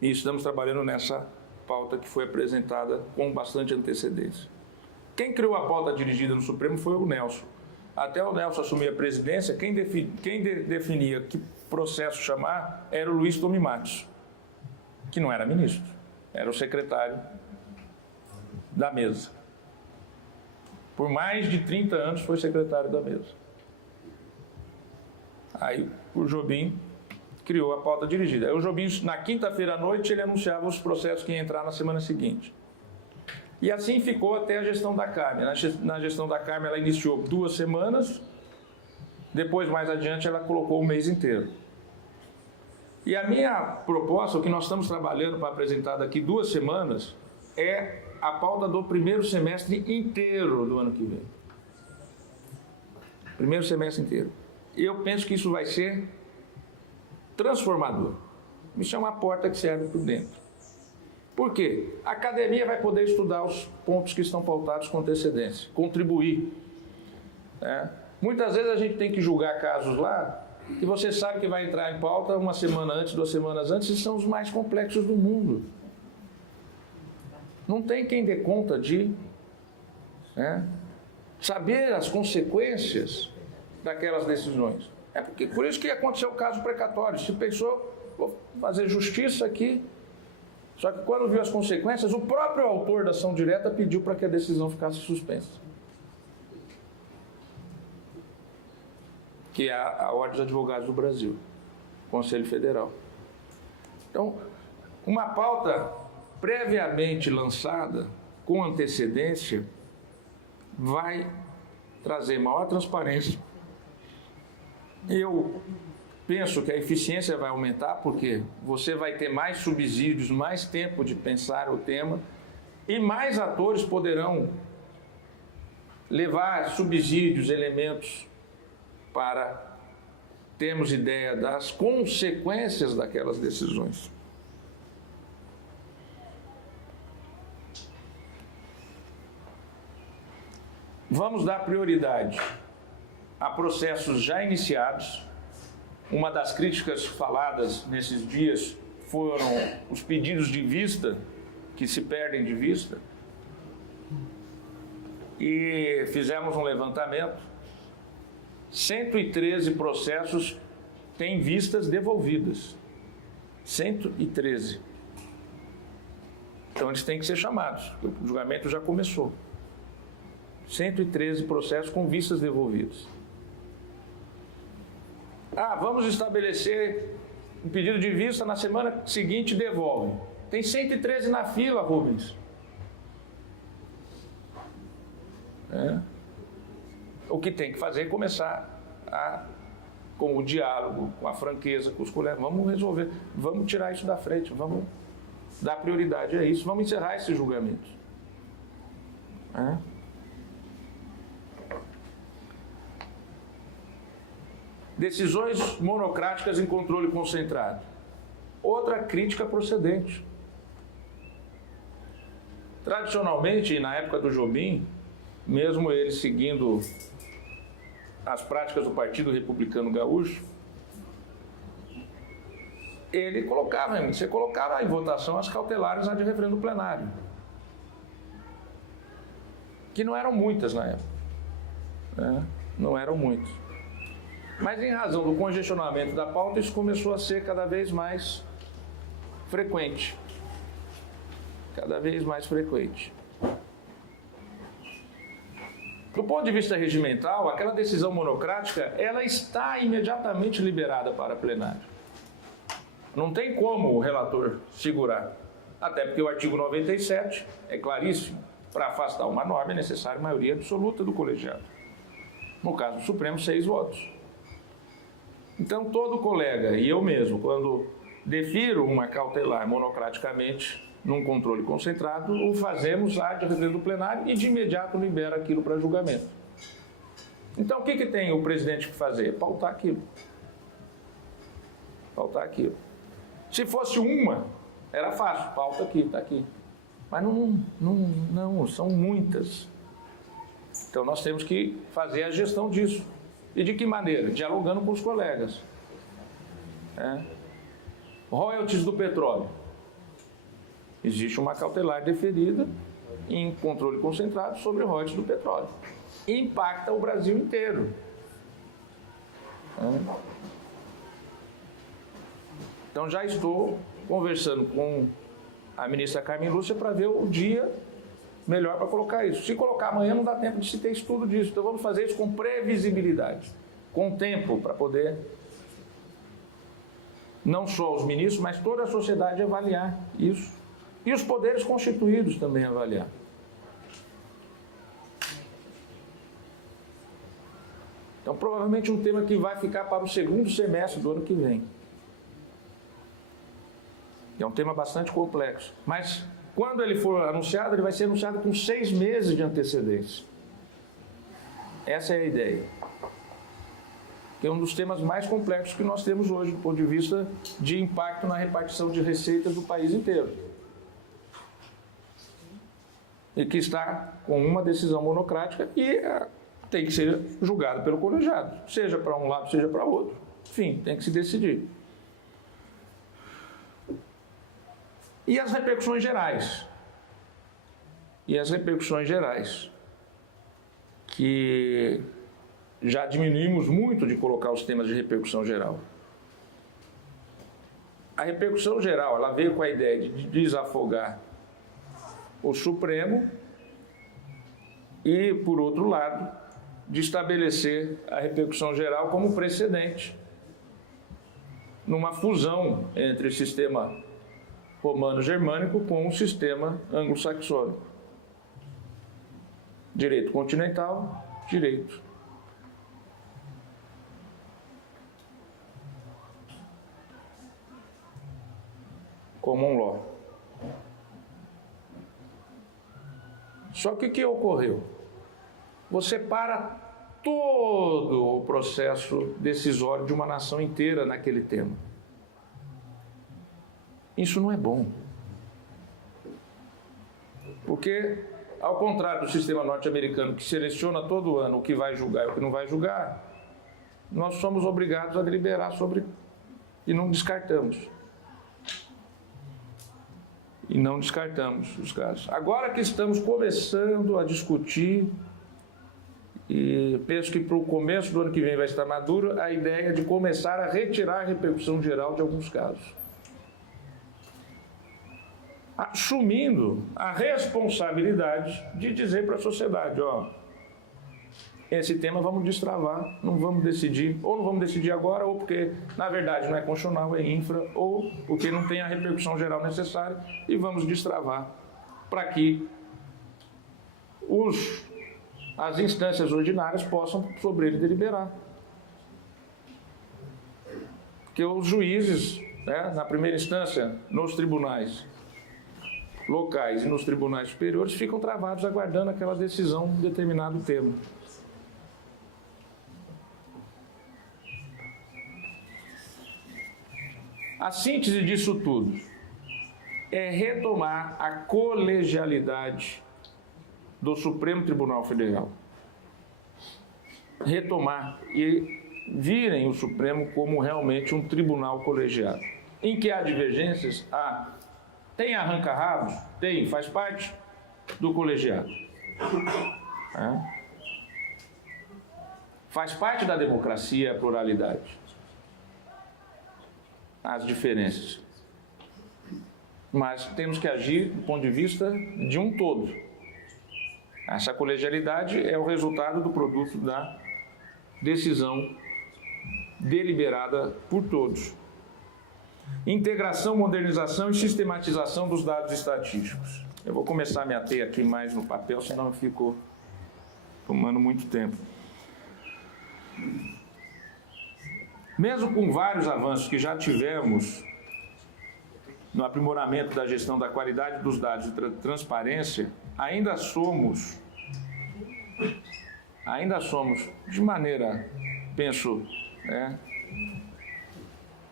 E estamos trabalhando nessa pauta que foi apresentada com bastante antecedência. Quem criou a pauta dirigida no Supremo foi o Nelson. Até o Nelson assumir a presidência, quem definia que processo chamar era o Luiz Tomi Matos, que não era ministro, era o secretário da mesa. Por mais de 30 anos foi secretário da mesa. Aí o Jobim criou a pauta dirigida. Aí o Jobim, na quinta-feira à noite, ele anunciava os processos que iam entrar na semana seguinte. E assim ficou até a gestão da Carmen. Na gestão da Carmen, ela iniciou 2 semanas, depois, mais adiante, ela colocou o mês inteiro. E a minha proposta, o que nós estamos trabalhando para apresentar daqui 2 semanas, é a pauta do primeiro semestre inteiro do ano que vem. Primeiro semestre inteiro. E eu penso que isso vai ser transformador. Isso é uma porta que se abre por dentro. Por quê? A academia vai poder estudar os pontos que estão pautados com antecedência, contribuir. Muitas vezes a gente tem que julgar casos lá que você sabe que vai entrar em pauta 1 semana antes, 2 semanas antes, e são os mais complexos do mundo. Não tem quem dê conta de saber as consequências daquelas decisões. Por isso que aconteceu o caso precatório. Se pensou, vou fazer justiça aqui. Só que quando viu as consequências, o próprio autor da ação direta pediu para que a decisão ficasse suspensa. Que é a Ordem dos Advogados do Brasil, Conselho Federal. Então, uma pauta previamente lançada, com antecedência, vai trazer maior transparência. Eu penso que a eficiência vai aumentar, porque você vai ter mais subsídios, mais tempo de pensar o tema, e mais atores poderão levar subsídios, elementos, para termos ideia das consequências daquelas decisões. Vamos dar prioridade a processos já iniciados. Uma das críticas faladas nesses dias foram os pedidos de vista, que se perdem de vista. E fizemos um levantamento. 113 processos têm vistas devolvidas. 113. Então eles têm que ser chamados. O julgamento já começou. 113 processos com vistas devolvidas. Vamos estabelecer um pedido de vista, na semana seguinte devolve. Tem 113 na fila, Rubens. O que tem que fazer é começar com o diálogo, com a franqueza, com os colegas. Vamos resolver, vamos tirar isso da frente, vamos dar prioridade a isso, vamos encerrar esses julgamentos. Decisões monocráticas em controle concentrado. Outra crítica procedente. Tradicionalmente, na época do Jobim, mesmo ele seguindo as práticas do Partido Republicano Gaúcho, você colocava em votação as cautelares de referendo plenário, que não eram muitas na época, não eram muitas. Mas em razão do congestionamento da pauta, isso começou a ser cada vez mais frequente. Cada vez mais frequente. Do ponto de vista regimental, aquela decisão monocrática, ela está imediatamente liberada para plenário. Não tem como o relator segurar. Até porque o artigo 97 é claríssimo. Para afastar uma norma é necessária maioria absoluta do colegiado. No caso do Supremo, 6 votos. Então, todo colega e eu mesmo, quando defiro uma cautelar monocraticamente num controle concentrado, o fazemos de referendo plenário e de imediato libera aquilo para julgamento. Então, o que tem o presidente que fazer? Pautar aquilo. Pautar aquilo. Se fosse uma, era fácil. Pauta aqui, está aqui. Mas não, são muitas. Então, nós temos que fazer a gestão disso. E de que maneira? Dialogando com os colegas. Royalties do petróleo. Existe uma cautelar deferida em controle concentrado sobre royalties do petróleo. Impacta o Brasil inteiro. Então já estou conversando com a ministra Carmen Lúcia para ver o dia melhor para colocar isso. Se colocar amanhã não dá tempo de se ter estudo disso. Então vamos fazer isso com previsibilidade, com tempo para poder não só os ministros, mas toda a sociedade avaliar isso. E os poderes constituídos também avaliar. Então, provavelmente um tema que vai ficar para o segundo semestre do ano que vem. É um tema bastante complexo. Mas, quando ele for anunciado, ele vai ser anunciado com 6 meses de antecedência. Essa é a ideia. Que é um dos temas mais complexos que nós temos hoje, do ponto de vista de impacto na repartição de receitas do país inteiro. E que está com uma decisão monocrática e tem que ser julgado pelo colegiado, seja para um lado, seja para outro. Enfim, tem que se decidir. E as repercussões gerais? Que já diminuímos muito de colocar os temas de repercussão geral. A repercussão geral, ela veio com a ideia de desafogar o Supremo e, por outro lado, de estabelecer a repercussão geral como precedente numa fusão entre o sistema romano-germânico com o sistema anglo-saxônico. Direito continental, direito. common law. Só que o que ocorreu? Você para todo o processo decisório de uma nação inteira naquele tema. Isso não é bom. Porque, ao contrário do sistema norte-americano, que seleciona todo ano o que vai julgar e o que não vai julgar, nós somos obrigados a deliberar sobre e não descartamos. E não descartamos os casos. Agora que estamos começando a discutir, e penso que para o começo do ano que vem vai estar maduro, a ideia de começar a retirar a repercussão geral de alguns casos. Assumindo a responsabilidade de dizer para a sociedade, ó, esse tema vamos destravar, não vamos decidir, ou não vamos decidir agora, ou porque, na verdade, não é constitucional, é infra, ou porque não tem a repercussão geral necessária, e vamos destravar para que as instâncias ordinárias possam sobre ele deliberar. Porque os juízes, né, na primeira instância, nos tribunais locais e nos tribunais superiores, ficam travados aguardando aquela decisão de determinado tema. A síntese disso tudo é retomar a colegialidade do Supremo Tribunal Federal. Retomar e virem o Supremo como realmente um tribunal colegiado. Em que há divergências? Há. Tem arranca-rabos? Tem, faz parte do colegiado. Faz parte da democracia a pluralidade. As diferenças. Mas temos que agir do ponto de vista de um todo. Essa colegialidade é o resultado do produto da decisão deliberada por todos. Integração, modernização e sistematização dos dados estatísticos. Eu vou começar a me ater aqui mais no papel, senão eu fico tomando muito tempo. Mesmo com vários avanços que já tivemos no aprimoramento da gestão da qualidade dos dados e transparência, ainda somos, de maneira, penso,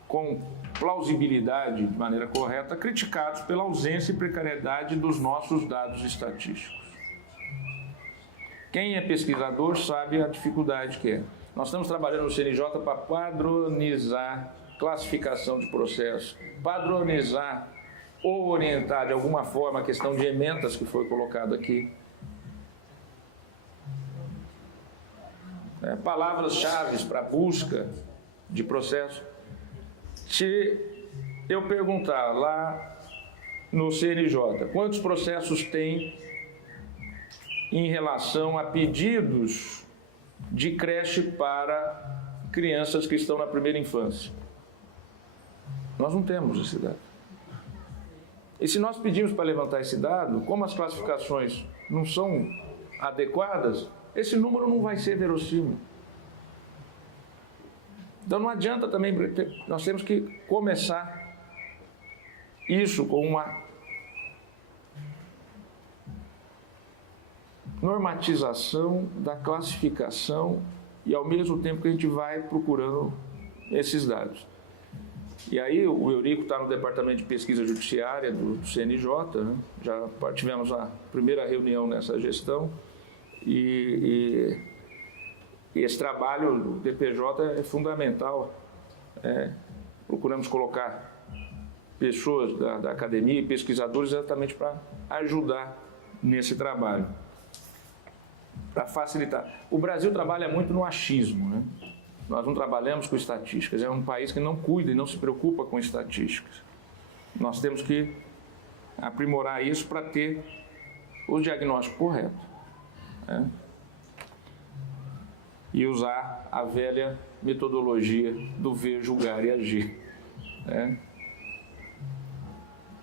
com plausibilidade, de maneira correta, criticados pela ausência e precariedade dos nossos dados estatísticos. Quem é pesquisador sabe a dificuldade que é. Nós estamos trabalhando no CNJ para padronizar classificação de processos, padronizar ou orientar de alguma forma a questão de emendas que foi colocado aqui. Palavras-chave para busca de processo. Se eu perguntar lá no CNJ quantos processos tem em relação a pedidos de creche para crianças que estão na primeira infância, nós não temos esse dado. E se nós pedimos para levantar esse dado, como as classificações não são adequadas, esse número não vai ser verossímil. Então não adianta também, nós temos que começar isso com uma normatização da classificação e ao mesmo tempo que a gente vai procurando esses dados. E aí o Eurico está no Departamento de Pesquisa Judiciária do CNJ, né? Já tivemos a primeira reunião nessa gestão e esse trabalho do DPJ é fundamental. Procuramos colocar pessoas da academia e pesquisadores exatamente para ajudar nesse trabalho, para facilitar. O Brasil trabalha muito no achismo, né? Nós não trabalhamos com estatísticas, é um país que não cuida e não se preocupa com estatísticas. Nós temos que aprimorar isso para ter o diagnóstico correto, né? E usar a velha metodologia do ver, julgar e agir, né?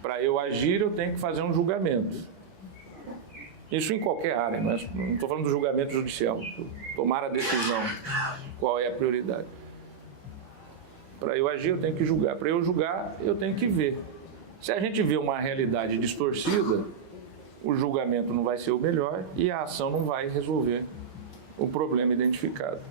Para eu agir, eu tenho que fazer um julgamento. Isso em qualquer área, não estou falando do julgamento judicial. Tomar a decisão, qual é a prioridade. Para eu agir, eu tenho que julgar. Para eu julgar, eu tenho que ver. Se a gente vê uma realidade distorcida, o julgamento não vai ser o melhor e a ação não vai resolver o problema identificado.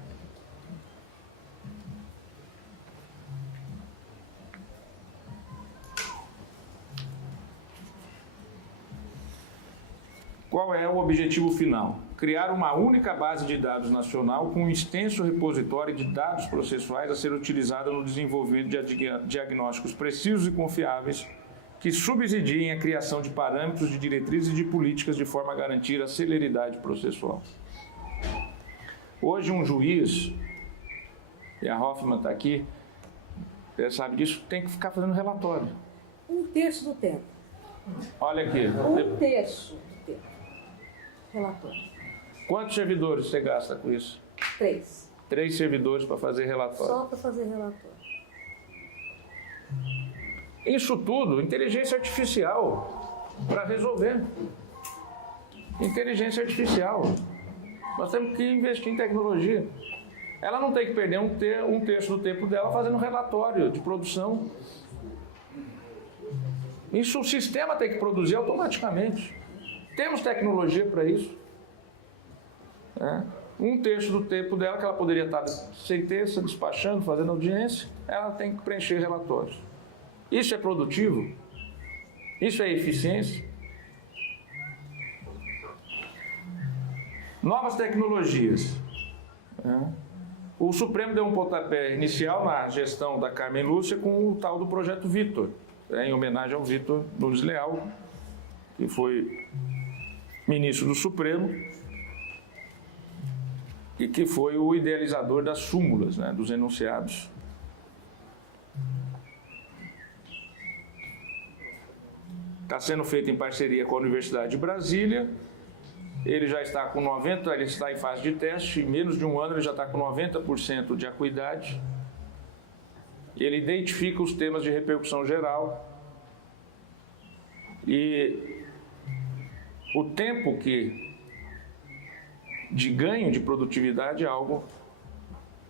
Qual é o objetivo final? Criar uma única base de dados nacional com um extenso repositório de dados processuais a ser utilizada no desenvolvimento de diagnósticos precisos e confiáveis que subsidiem a criação de parâmetros, de diretrizes e de políticas de forma a garantir a celeridade processual. Hoje um juiz, e a Hoffman está aqui, você sabe disso, tem que ficar fazendo relatório. Um terço do tempo. Olha aqui. Um terço do tempo. Relatório. Quantos servidores você gasta com isso? 3. 3 servidores para fazer relatório. Só para fazer relatório. Isso tudo, inteligência artificial para resolver. Inteligência artificial. Nós temos que investir em tecnologia. Ela não tem que perder um terço do tempo dela fazendo relatório de produção. Isso o sistema tem que produzir automaticamente. Temos tecnologia para isso. Um terço do tempo dela, que ela poderia estar sem terça, despachando, fazendo audiência, ela tem que preencher relatórios. Isso é produtivo? Isso é eficiência? Novas tecnologias. O Supremo deu um pontapé inicial na gestão da Carmen Lúcia com o tal do Projeto Vitor, em homenagem ao Vitor Nunes Leal, que foi ministro do Supremo e que foi o idealizador das súmulas, dos enunciados. Está sendo feito em parceria com a Universidade de Brasília. Ele já está com 90%, ele está em fase de teste, em menos de um ano ele já está com 90% de acuidade. Ele identifica os temas de repercussão geral e o tempo de ganho de produtividade é algo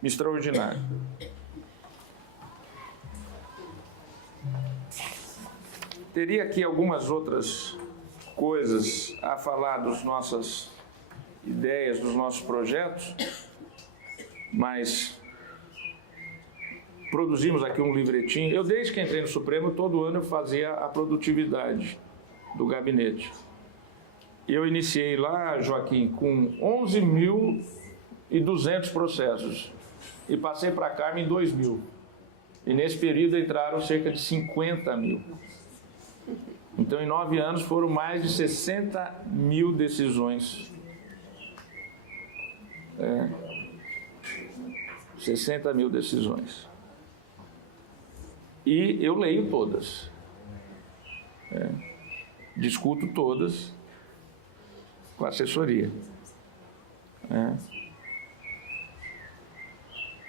extraordinário. Teria aqui algumas outras coisas a falar das nossas ideias, dos nossos projetos, mas produzimos aqui um livretinho. Eu, desde que entrei no Supremo, todo ano eu fazia a produtividade do gabinete. Eu iniciei lá, Joaquim, com 11.200 processos e passei para a Carmen em 2.000. E nesse período entraram cerca de 50 mil. Então, em 9 anos, foram mais de 60 mil decisões. 60 mil decisões. E eu leio todas. Discuto todas com a assessoria.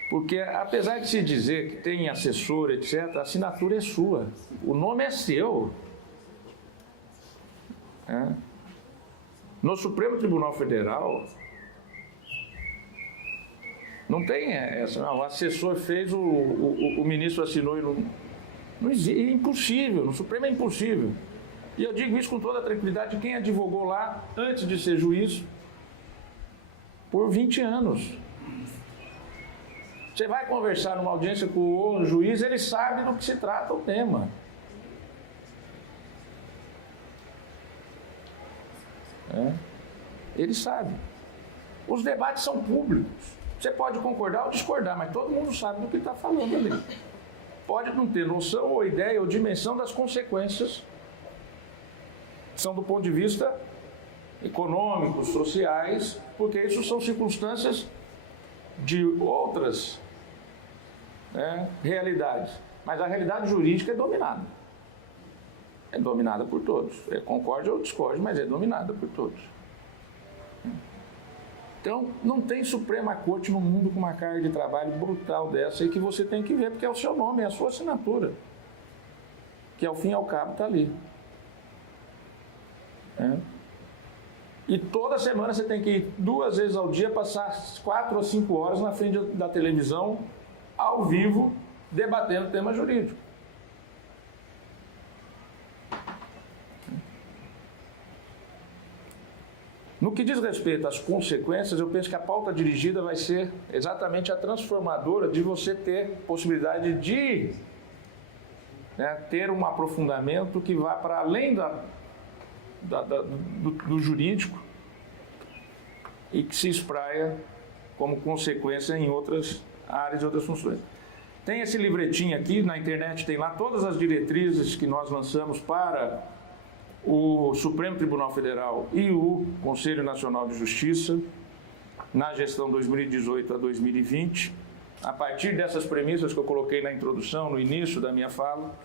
Porque, apesar de se dizer que tem assessor, etc., a assinatura é sua. O nome é seu. No Supremo Tribunal Federal, não tem essa. Não, o assessor fez, o ministro assinou e não existe. É impossível. No Supremo é impossível. E eu digo isso com toda a tranquilidade de quem advogou lá, antes de ser juiz, por 20 anos. Você vai conversar numa audiência com o juiz, ele sabe do que se trata o tema. Ele sabe. Os debates são públicos. Você pode concordar ou discordar, mas todo mundo sabe do que está falando ali. Pode não ter noção ou ideia ou dimensão das consequências que são do ponto de vista econômicos, sociais, porque isso são circunstâncias de outras realidades. Mas a realidade jurídica é dominada. É dominada por todos. Concorde ou discorde, mas é dominada por todos. Então, não tem Suprema Corte no mundo com uma carga de trabalho brutal dessa e que você tem que ver, porque é o seu nome, é a sua assinatura, que ao fim e ao cabo está ali. E toda semana você tem que ir 2 vezes ao dia, passar 4 ou 5 horas na frente da televisão, ao vivo, debatendo tema jurídico. No que diz respeito às consequências, eu penso que a pauta dirigida vai ser exatamente a transformadora de você ter possibilidade de ter um aprofundamento que vá para além do jurídico e que se espraia como consequência em outras áreas e outras funções. Tem esse livretinho aqui, na internet tem lá todas as diretrizes que nós lançamos para o Supremo Tribunal Federal e o Conselho Nacional de Justiça na gestão 2018 a 2020, a partir dessas premissas que eu coloquei na introdução, no início da minha fala,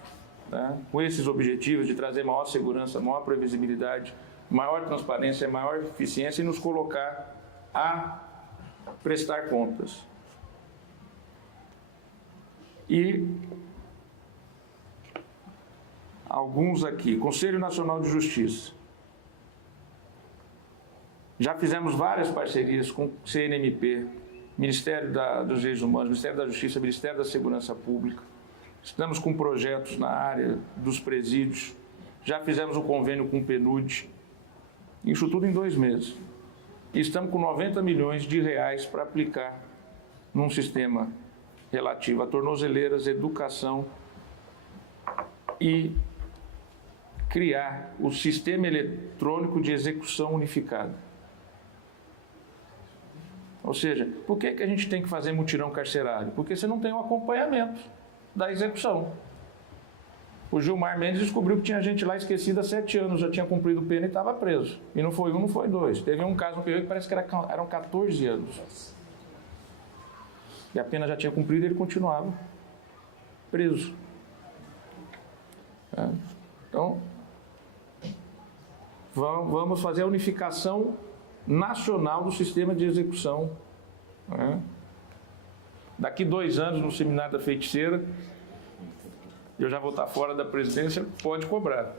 com esses objetivos de trazer maior segurança, maior previsibilidade, maior transparência, maior eficiência e nos colocar a prestar contas. E alguns aqui, Conselho Nacional de Justiça. Já fizemos várias parcerias com o CNMP, Ministério dos Direitos Humanos, Ministério da Justiça, Ministério da Segurança Pública. Estamos com projetos na área dos presídios. Já fizemos um convênio com o PNUD. Isso tudo em 2 meses. E estamos com 90 milhões de reais para aplicar num sistema relativo a tornozeleiras, educação e criar o Sistema Eletrônico de Execução Unificada. Ou seja, por que a gente tem que fazer mutirão carcerário? Porque você não tem um acompanhamento da execução. O Gilmar Mendes descobriu que tinha gente lá esquecida há 7 anos, já tinha cumprido pena e estava preso. E não foi 1, não foi 2. Teve um caso no período que parece que eram 14 anos. E a pena já tinha cumprido e ele continuava preso. Então, vamos fazer a unificação nacional do sistema de execução. Daqui 2 anos, no Seminário da Feiticeira, eu já vou estar fora da presidência, pode cobrar.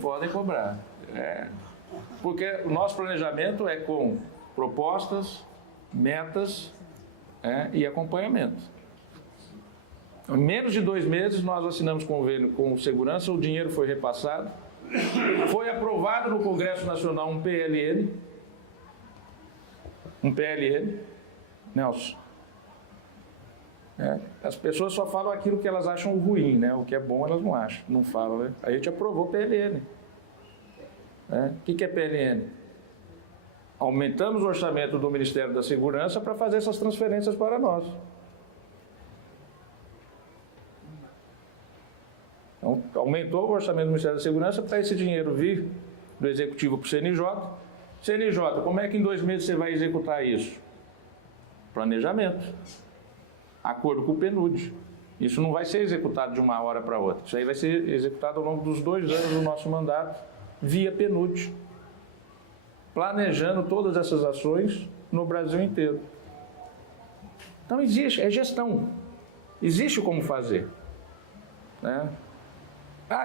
Podem cobrar. Porque o nosso planejamento é com propostas, metas e acompanhamento. Em menos de 2 meses, nós assinamos convênio com segurança, o dinheiro foi repassado, foi aprovado no Congresso Nacional um PLN, Nelson. As pessoas só falam aquilo que elas acham ruim, né? O que é bom elas não acham, não falam, né? A gente aprovou PLN. O que é PLN? Aumentamos o orçamento do Ministério da Segurança para fazer essas transferências para nós. Então, aumentou o orçamento do Ministério da Segurança para esse dinheiro vir do Executivo para o CNJ. CNJ, como é que em 2 meses você vai executar isso? Planejamento. Acordo com o PNUD. Isso não vai ser executado de uma hora para outra. Isso aí vai ser executado ao longo dos 2 anos do nosso mandato, via PNUD. Planejando todas essas ações no Brasil inteiro. Então existe, é gestão. Existe como fazer.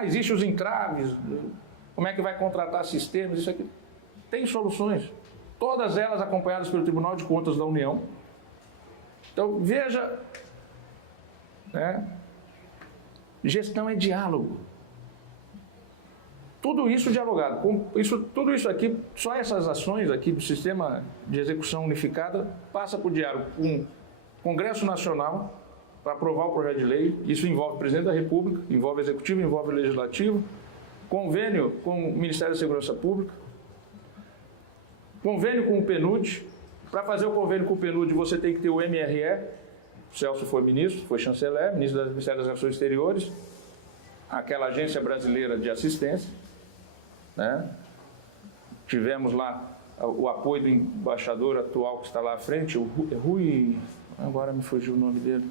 Existem os entraves, como é que vai contratar sistemas, isso aqui. Tem soluções. Todas elas acompanhadas pelo Tribunal de Contas da União. Então, veja, gestão é diálogo. Tudo isso dialogado. Tudo isso aqui, só essas ações aqui do Sistema de Execução Unificada passa por diálogo com o Congresso Nacional para aprovar o projeto de lei. Isso envolve o Presidente da República, envolve o Executivo, envolve o Legislativo. Convênio com o Ministério da Segurança Pública. Convênio com o PNUD. Para fazer o convênio com o PNUD, você tem que ter o MRE. O Celso foi ministro, foi chanceler, ministro do Ministério das Relações Exteriores, aquela agência brasileira de assistência. Tivemos lá o apoio do embaixador atual que está lá à frente, o Rui... Agora me fugiu o nome dele.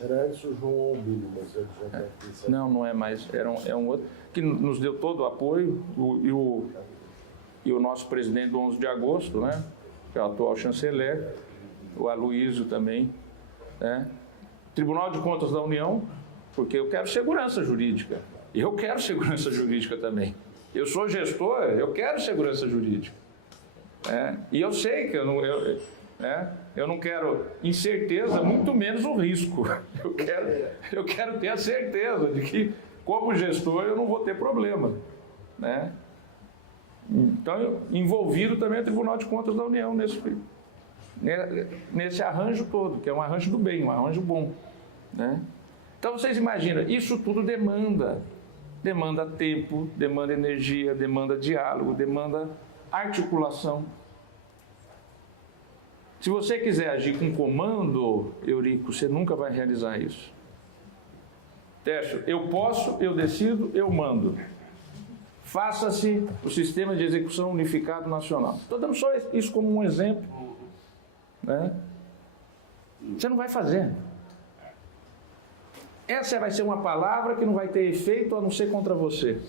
Era isso o João Albino, mas ele já está... Não é mais, é um outro, que nos deu todo o apoio, e o nosso presidente do 11 de agosto, que é o atual chanceler, o Aloysio também. Tribunal de Contas da União, porque eu quero segurança jurídica. Eu quero segurança jurídica também. Eu sou gestor, eu quero segurança jurídica. E eu sei que eu não quero incerteza, muito menos o risco. Eu quero ter a certeza de que, como gestor, eu não vou ter problema. Então, envolvido também é o Tribunal de Contas da União nesse arranjo todo, que é um arranjo do bem, um arranjo bom, né? Então, vocês imaginam, isso tudo demanda tempo, demanda energia, demanda diálogo, demanda articulação. Se você quiser agir com comando, Eurico, você nunca vai realizar isso. Tércio, eu posso, eu decido, eu mando. Faça-se o Sistema de Execução Unificado Nacional. Estou dando só isso como um exemplo, né? Você não vai fazer. Essa vai ser uma palavra que não vai ter efeito a não ser contra você.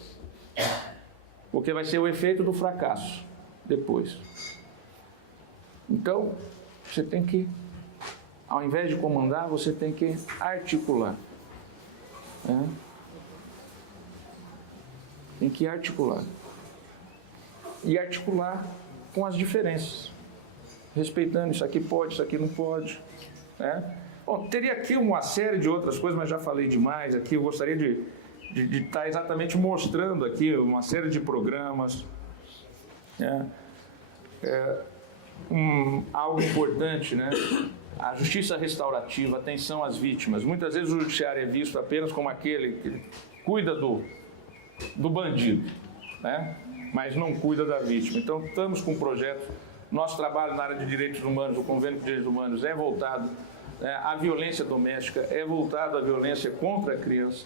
Porque vai ser o efeito do fracasso depois. Então, você tem que, ao invés de comandar, você tem que articular. Né? Tem que articular. E articular com as diferenças. Respeitando, isso aqui pode, isso aqui não pode. Né? Bom, teria aqui uma série de outras coisas, mas já falei demais aqui. Eu gostaria de estar exatamente mostrando aqui uma série de programas. Né? Algo importante, né? A justiça restaurativa, atenção às vítimas. Muitas vezes o judiciário é visto apenas como aquele que cuida do bandido, né? Mas não cuida da vítima. Então, estamos com um projeto. Nosso trabalho na área de direitos humanos, o Convênio de Direitos Humanos, é voltado à violência doméstica, é voltado à violência contra a criança.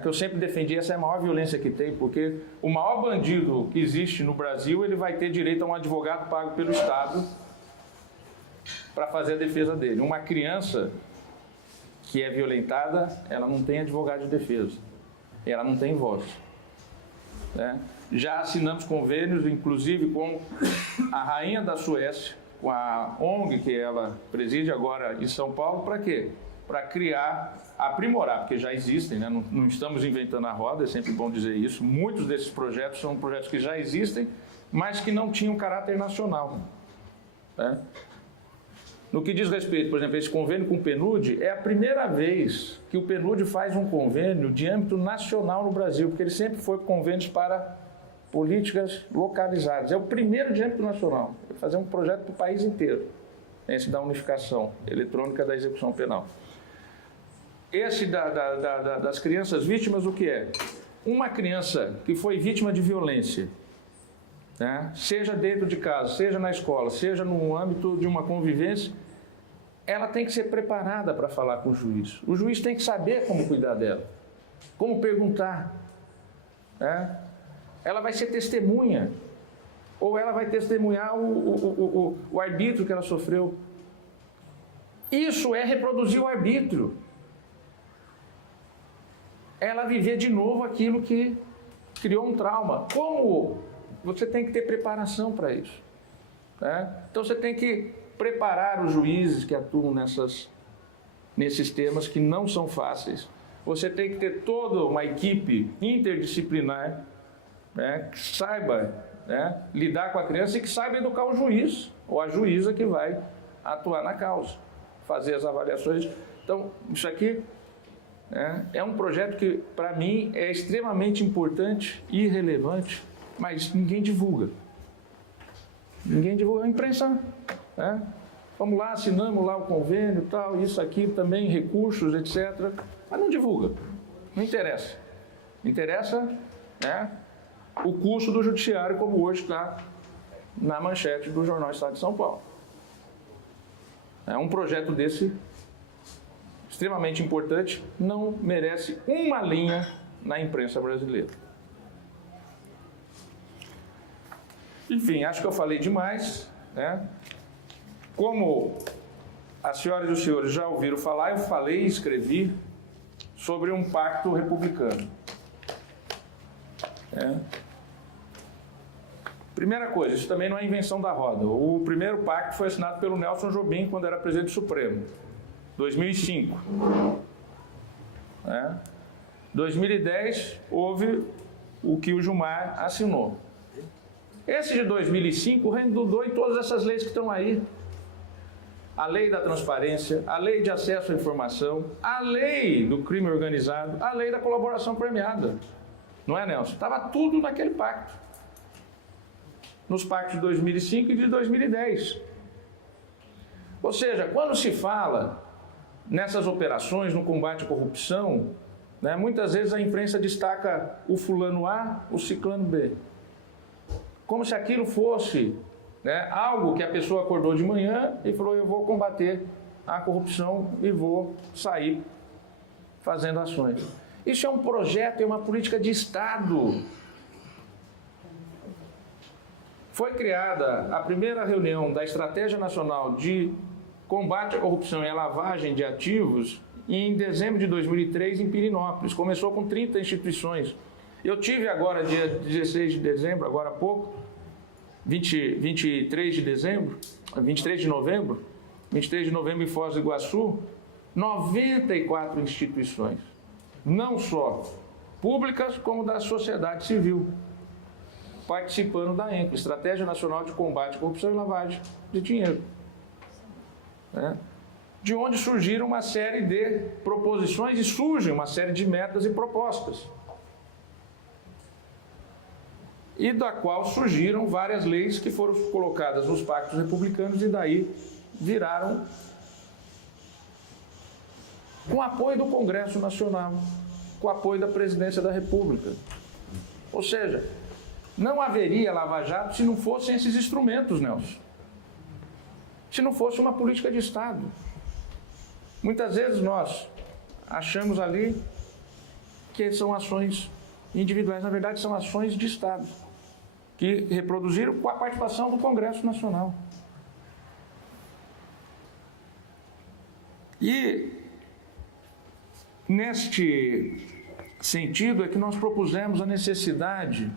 Que eu sempre defendi, essa é a maior violência que tem, porque o maior bandido que existe no Brasil, ele vai ter direito a um advogado pago pelo Estado para fazer a defesa dele. Uma criança que é violentada, ela não tem advogado de defesa, ela não tem voz. Né? Já assinamos convênios, inclusive com a Rainha da Suécia, com a ONG que ela preside agora em São Paulo, para quê? Para criar, aprimorar, porque já existem, né? Não estamos inventando a roda, é sempre bom dizer isso. Muitos desses projetos são projetos que já existem, mas que não tinham caráter nacional. Né? No que diz respeito, por exemplo, esse convênio com o PNUD, é a primeira vez que o PNUD faz um convênio de âmbito nacional no Brasil, porque ele sempre foi convênios para políticas localizadas. É o primeiro de âmbito nacional. Vai fazer um projeto para o país inteiro, esse da unificação eletrônica da execução penal. Esse das crianças vítimas, o que é? Uma criança que foi vítima de violência, né? Seja dentro de casa, seja na escola, seja no âmbito de uma convivência, ela tem que ser preparada para falar com o juiz. O juiz tem que saber como cuidar dela, como perguntar. Né? Ela vai ser testemunha, ou ela vai testemunhar o arbítrio que ela sofreu. Isso é reproduzir o arbítrio. Ela viver de novo aquilo que criou um trauma. Como? Você tem que ter preparação para isso. Né? Então você tem que preparar os juízes que atuam nesses temas que não são fáceis. Você tem que ter toda uma equipe interdisciplinar, né, que saiba, né, lidar com a criança e que saiba educar o juiz ou a juíza que vai atuar na causa, fazer as avaliações. Então, isso aqui é um projeto que, para mim, é extremamente importante e relevante, mas ninguém divulga. Ninguém divulga. A imprensa, né? Vamos lá, assinamos lá o convênio, tal, isso aqui também, recursos, etc. Mas não divulga. Não interessa. Interessa, né, o custo do judiciário, como hoje está na manchete do Jornal Estado de São Paulo. Um projeto desse, extremamente importante, não merece uma linha na imprensa brasileira. Enfim, acho que eu falei demais, né? Como as senhoras e os senhores já ouviram falar, eu falei e escrevi sobre um pacto republicano. Primeira coisa, isso também não é invenção da roda. O primeiro pacto foi assinado pelo Nelson Jobim quando era presidente do Supremo, 2005. 2010 houve o que o Gilmar assinou. Esse de 2005 redundou em todas essas leis que estão aí. A lei da transparência, a lei de acesso à informação, a lei do crime organizado, a lei da colaboração premiada. Não é, Nelson? Estava tudo naquele pacto. nos pactos de 2005 e de 2010. Ou seja, quando se fala nessas operações no combate à corrupção, né, muitas vezes a imprensa destaca o fulano A, o ciclano B. Como se aquilo fosse, né, algo que a pessoa acordou de manhã e falou: eu vou combater a corrupção e vou sair fazendo ações. Isso é um projeto, é uma política de Estado. Foi criada a primeira reunião da Estratégia Nacional de Combate à Corrupção e à Lavagem de Ativos em dezembro de 2003 em Pirinópolis. Começou com 30 instituições. Eu tive agora, dia 16 de dezembro, agora há pouco, 23 de novembro em Foz do Iguaçu, 94 instituições, não só públicas como da sociedade civil, participando da ENCO, Estratégia Nacional de Combate à Corrupção e Lavagem de Dinheiro. De onde surgiram uma série de proposições e surgem uma série de metas e propostas. E da qual surgiram várias leis que foram colocadas nos pactos republicanos e daí viraram com apoio do Congresso Nacional, com apoio da Presidência da República. Ou seja, não haveria Lava Jato se não fossem esses instrumentos, Nelson. Se não fosse uma política de Estado. Muitas vezes nós achamos ali que são ações individuais, na verdade são ações de Estado, que reproduziram com a participação do Congresso Nacional. E neste sentido é que nós propusemos a necessidade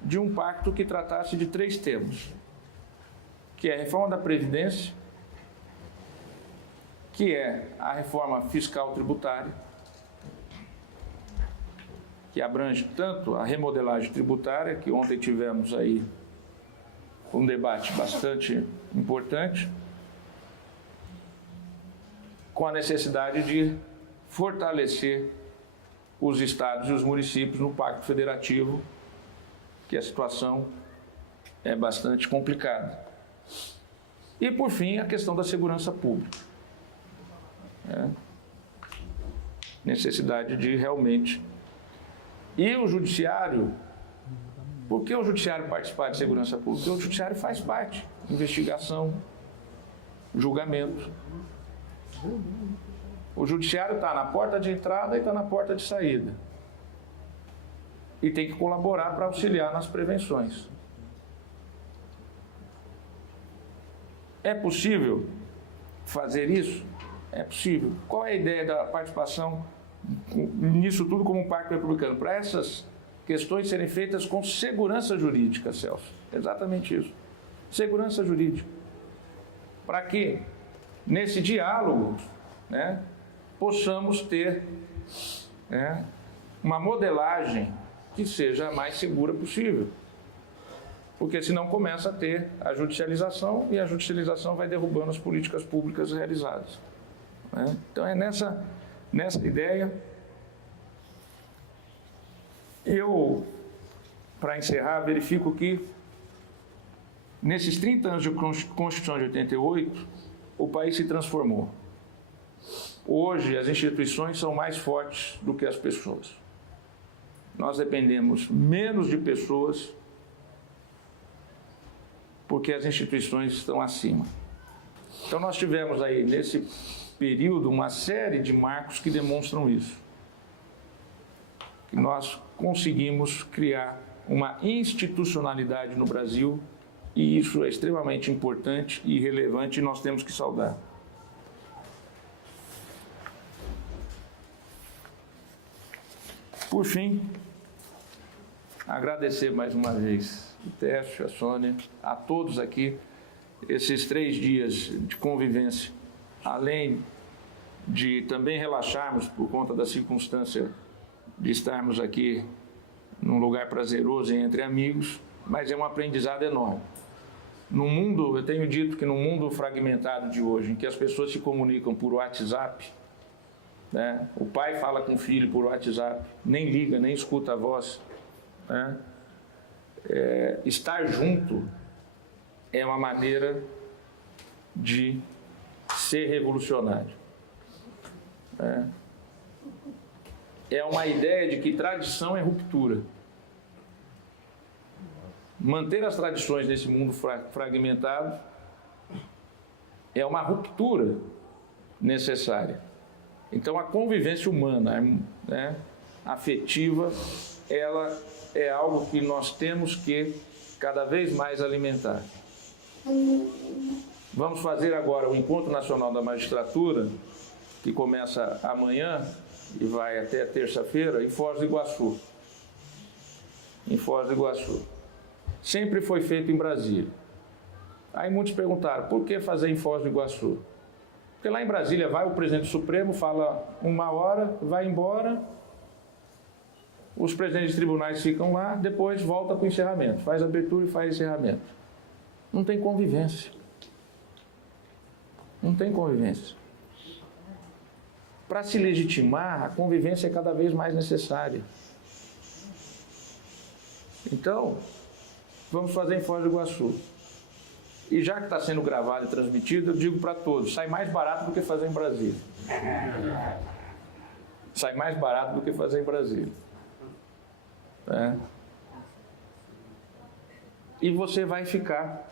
de um pacto que tratasse de 3 temas, que é a reforma da Previdência, que é a reforma fiscal tributária, que abrange tanto a remodelagem tributária, que ontem tivemos aí um debate bastante importante, com a necessidade de fortalecer os estados e os municípios no Pacto Federativo, que a situação é bastante complicada. E, por fim, a questão da segurança pública. Necessidade de realmente... E o Judiciário... Por que o Judiciário participar de segurança pública? Porque o Judiciário faz parte. Investigação, julgamento. O Judiciário está na porta de entrada e está na porta de saída. E tem que colaborar para auxiliar nas prevenções. É possível fazer isso? É possível. Qual é a ideia da participação nisso tudo como um pacto republicano? Para essas questões serem feitas com segurança jurídica, Celso. Exatamente isso. Segurança jurídica. Para que, nesse diálogo, possamos ter uma modelagem que seja a mais segura possível. Porque senão começa a ter a judicialização e a judicialização vai derrubando as políticas públicas realizadas. Então é nessa ideia. Eu, para encerrar, verifico que nesses 30 anos de Constituição de 88, o país se transformou. Hoje, as instituições são mais fortes do que as pessoas. Nós dependemos menos de pessoas porque as instituições estão acima. Então, nós tivemos aí, nesse período, uma série de marcos que demonstram isso. Que nós conseguimos criar uma institucionalidade no Brasil e isso é extremamente importante e relevante e nós temos que saudar. Por fim, agradecer mais uma vez o Técio, a Sônia, a todos aqui, esses 3 dias de convivência, além de também relaxarmos por conta da circunstância de estarmos aqui num lugar prazeroso entre amigos, mas é um aprendizado enorme. No mundo, eu tenho dito que no mundo fragmentado de hoje, em que as pessoas se comunicam por WhatsApp, o pai fala com o filho por WhatsApp, nem liga, nem escuta a voz, estar junto é uma maneira de ser revolucionário. É uma ideia de que tradição é ruptura. Manter as tradições nesse mundo fragmentado é uma ruptura necessária. Então, a convivência humana, né, afetiva, ela é algo que nós temos que cada vez mais alimentar. Vamos fazer agora o Encontro Nacional da Magistratura, que começa amanhã e vai até terça-feira, em Foz do Iguaçu. Em Foz do Iguaçu. Sempre foi feito em Brasília. Aí muitos perguntaram, por que fazer em Foz do Iguaçu? Porque lá em Brasília vai o presidente do Supremo, fala 1 hora, vai embora, os presidentes de tribunais ficam lá, depois volta para o encerramento, faz abertura e faz encerramento. Não tem convivência. Não tem convivência. Para se legitimar, a convivência é cada vez mais necessária. Então, vamos fazer em Foz do Iguaçu. E já que está sendo gravado e transmitido, eu digo para todos, sai mais barato do que fazer em Brasília. Sai mais barato do que fazer em Brasília. E você vai ficar.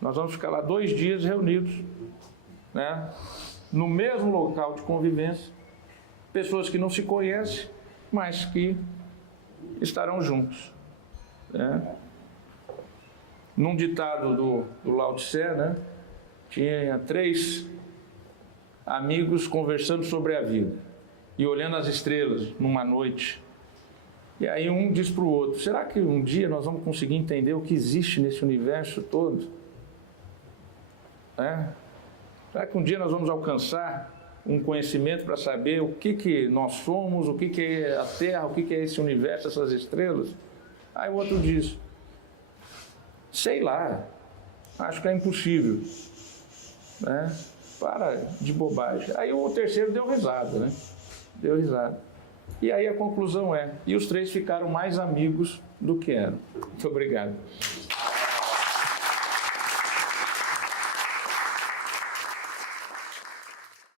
Nós vamos ficar lá 2 dias reunidos, né, no mesmo local de convivência, pessoas que não se conhecem, mas que estarão juntos. Num ditado do Lao Tse, né, tinha 3 amigos conversando sobre a vida e olhando as estrelas numa noite. E aí um diz para o outro, será que um dia nós vamos conseguir entender o que existe nesse universo todo? Será que um dia nós vamos alcançar um conhecimento para saber o que nós somos, o que é a Terra, o que é esse universo, essas estrelas? Aí o outro diz, sei lá, acho que é impossível. Para de bobagem. Aí o terceiro deu risada, né? Deu risada. E aí a conclusão e os 3 ficaram mais amigos do que eram. Muito obrigado.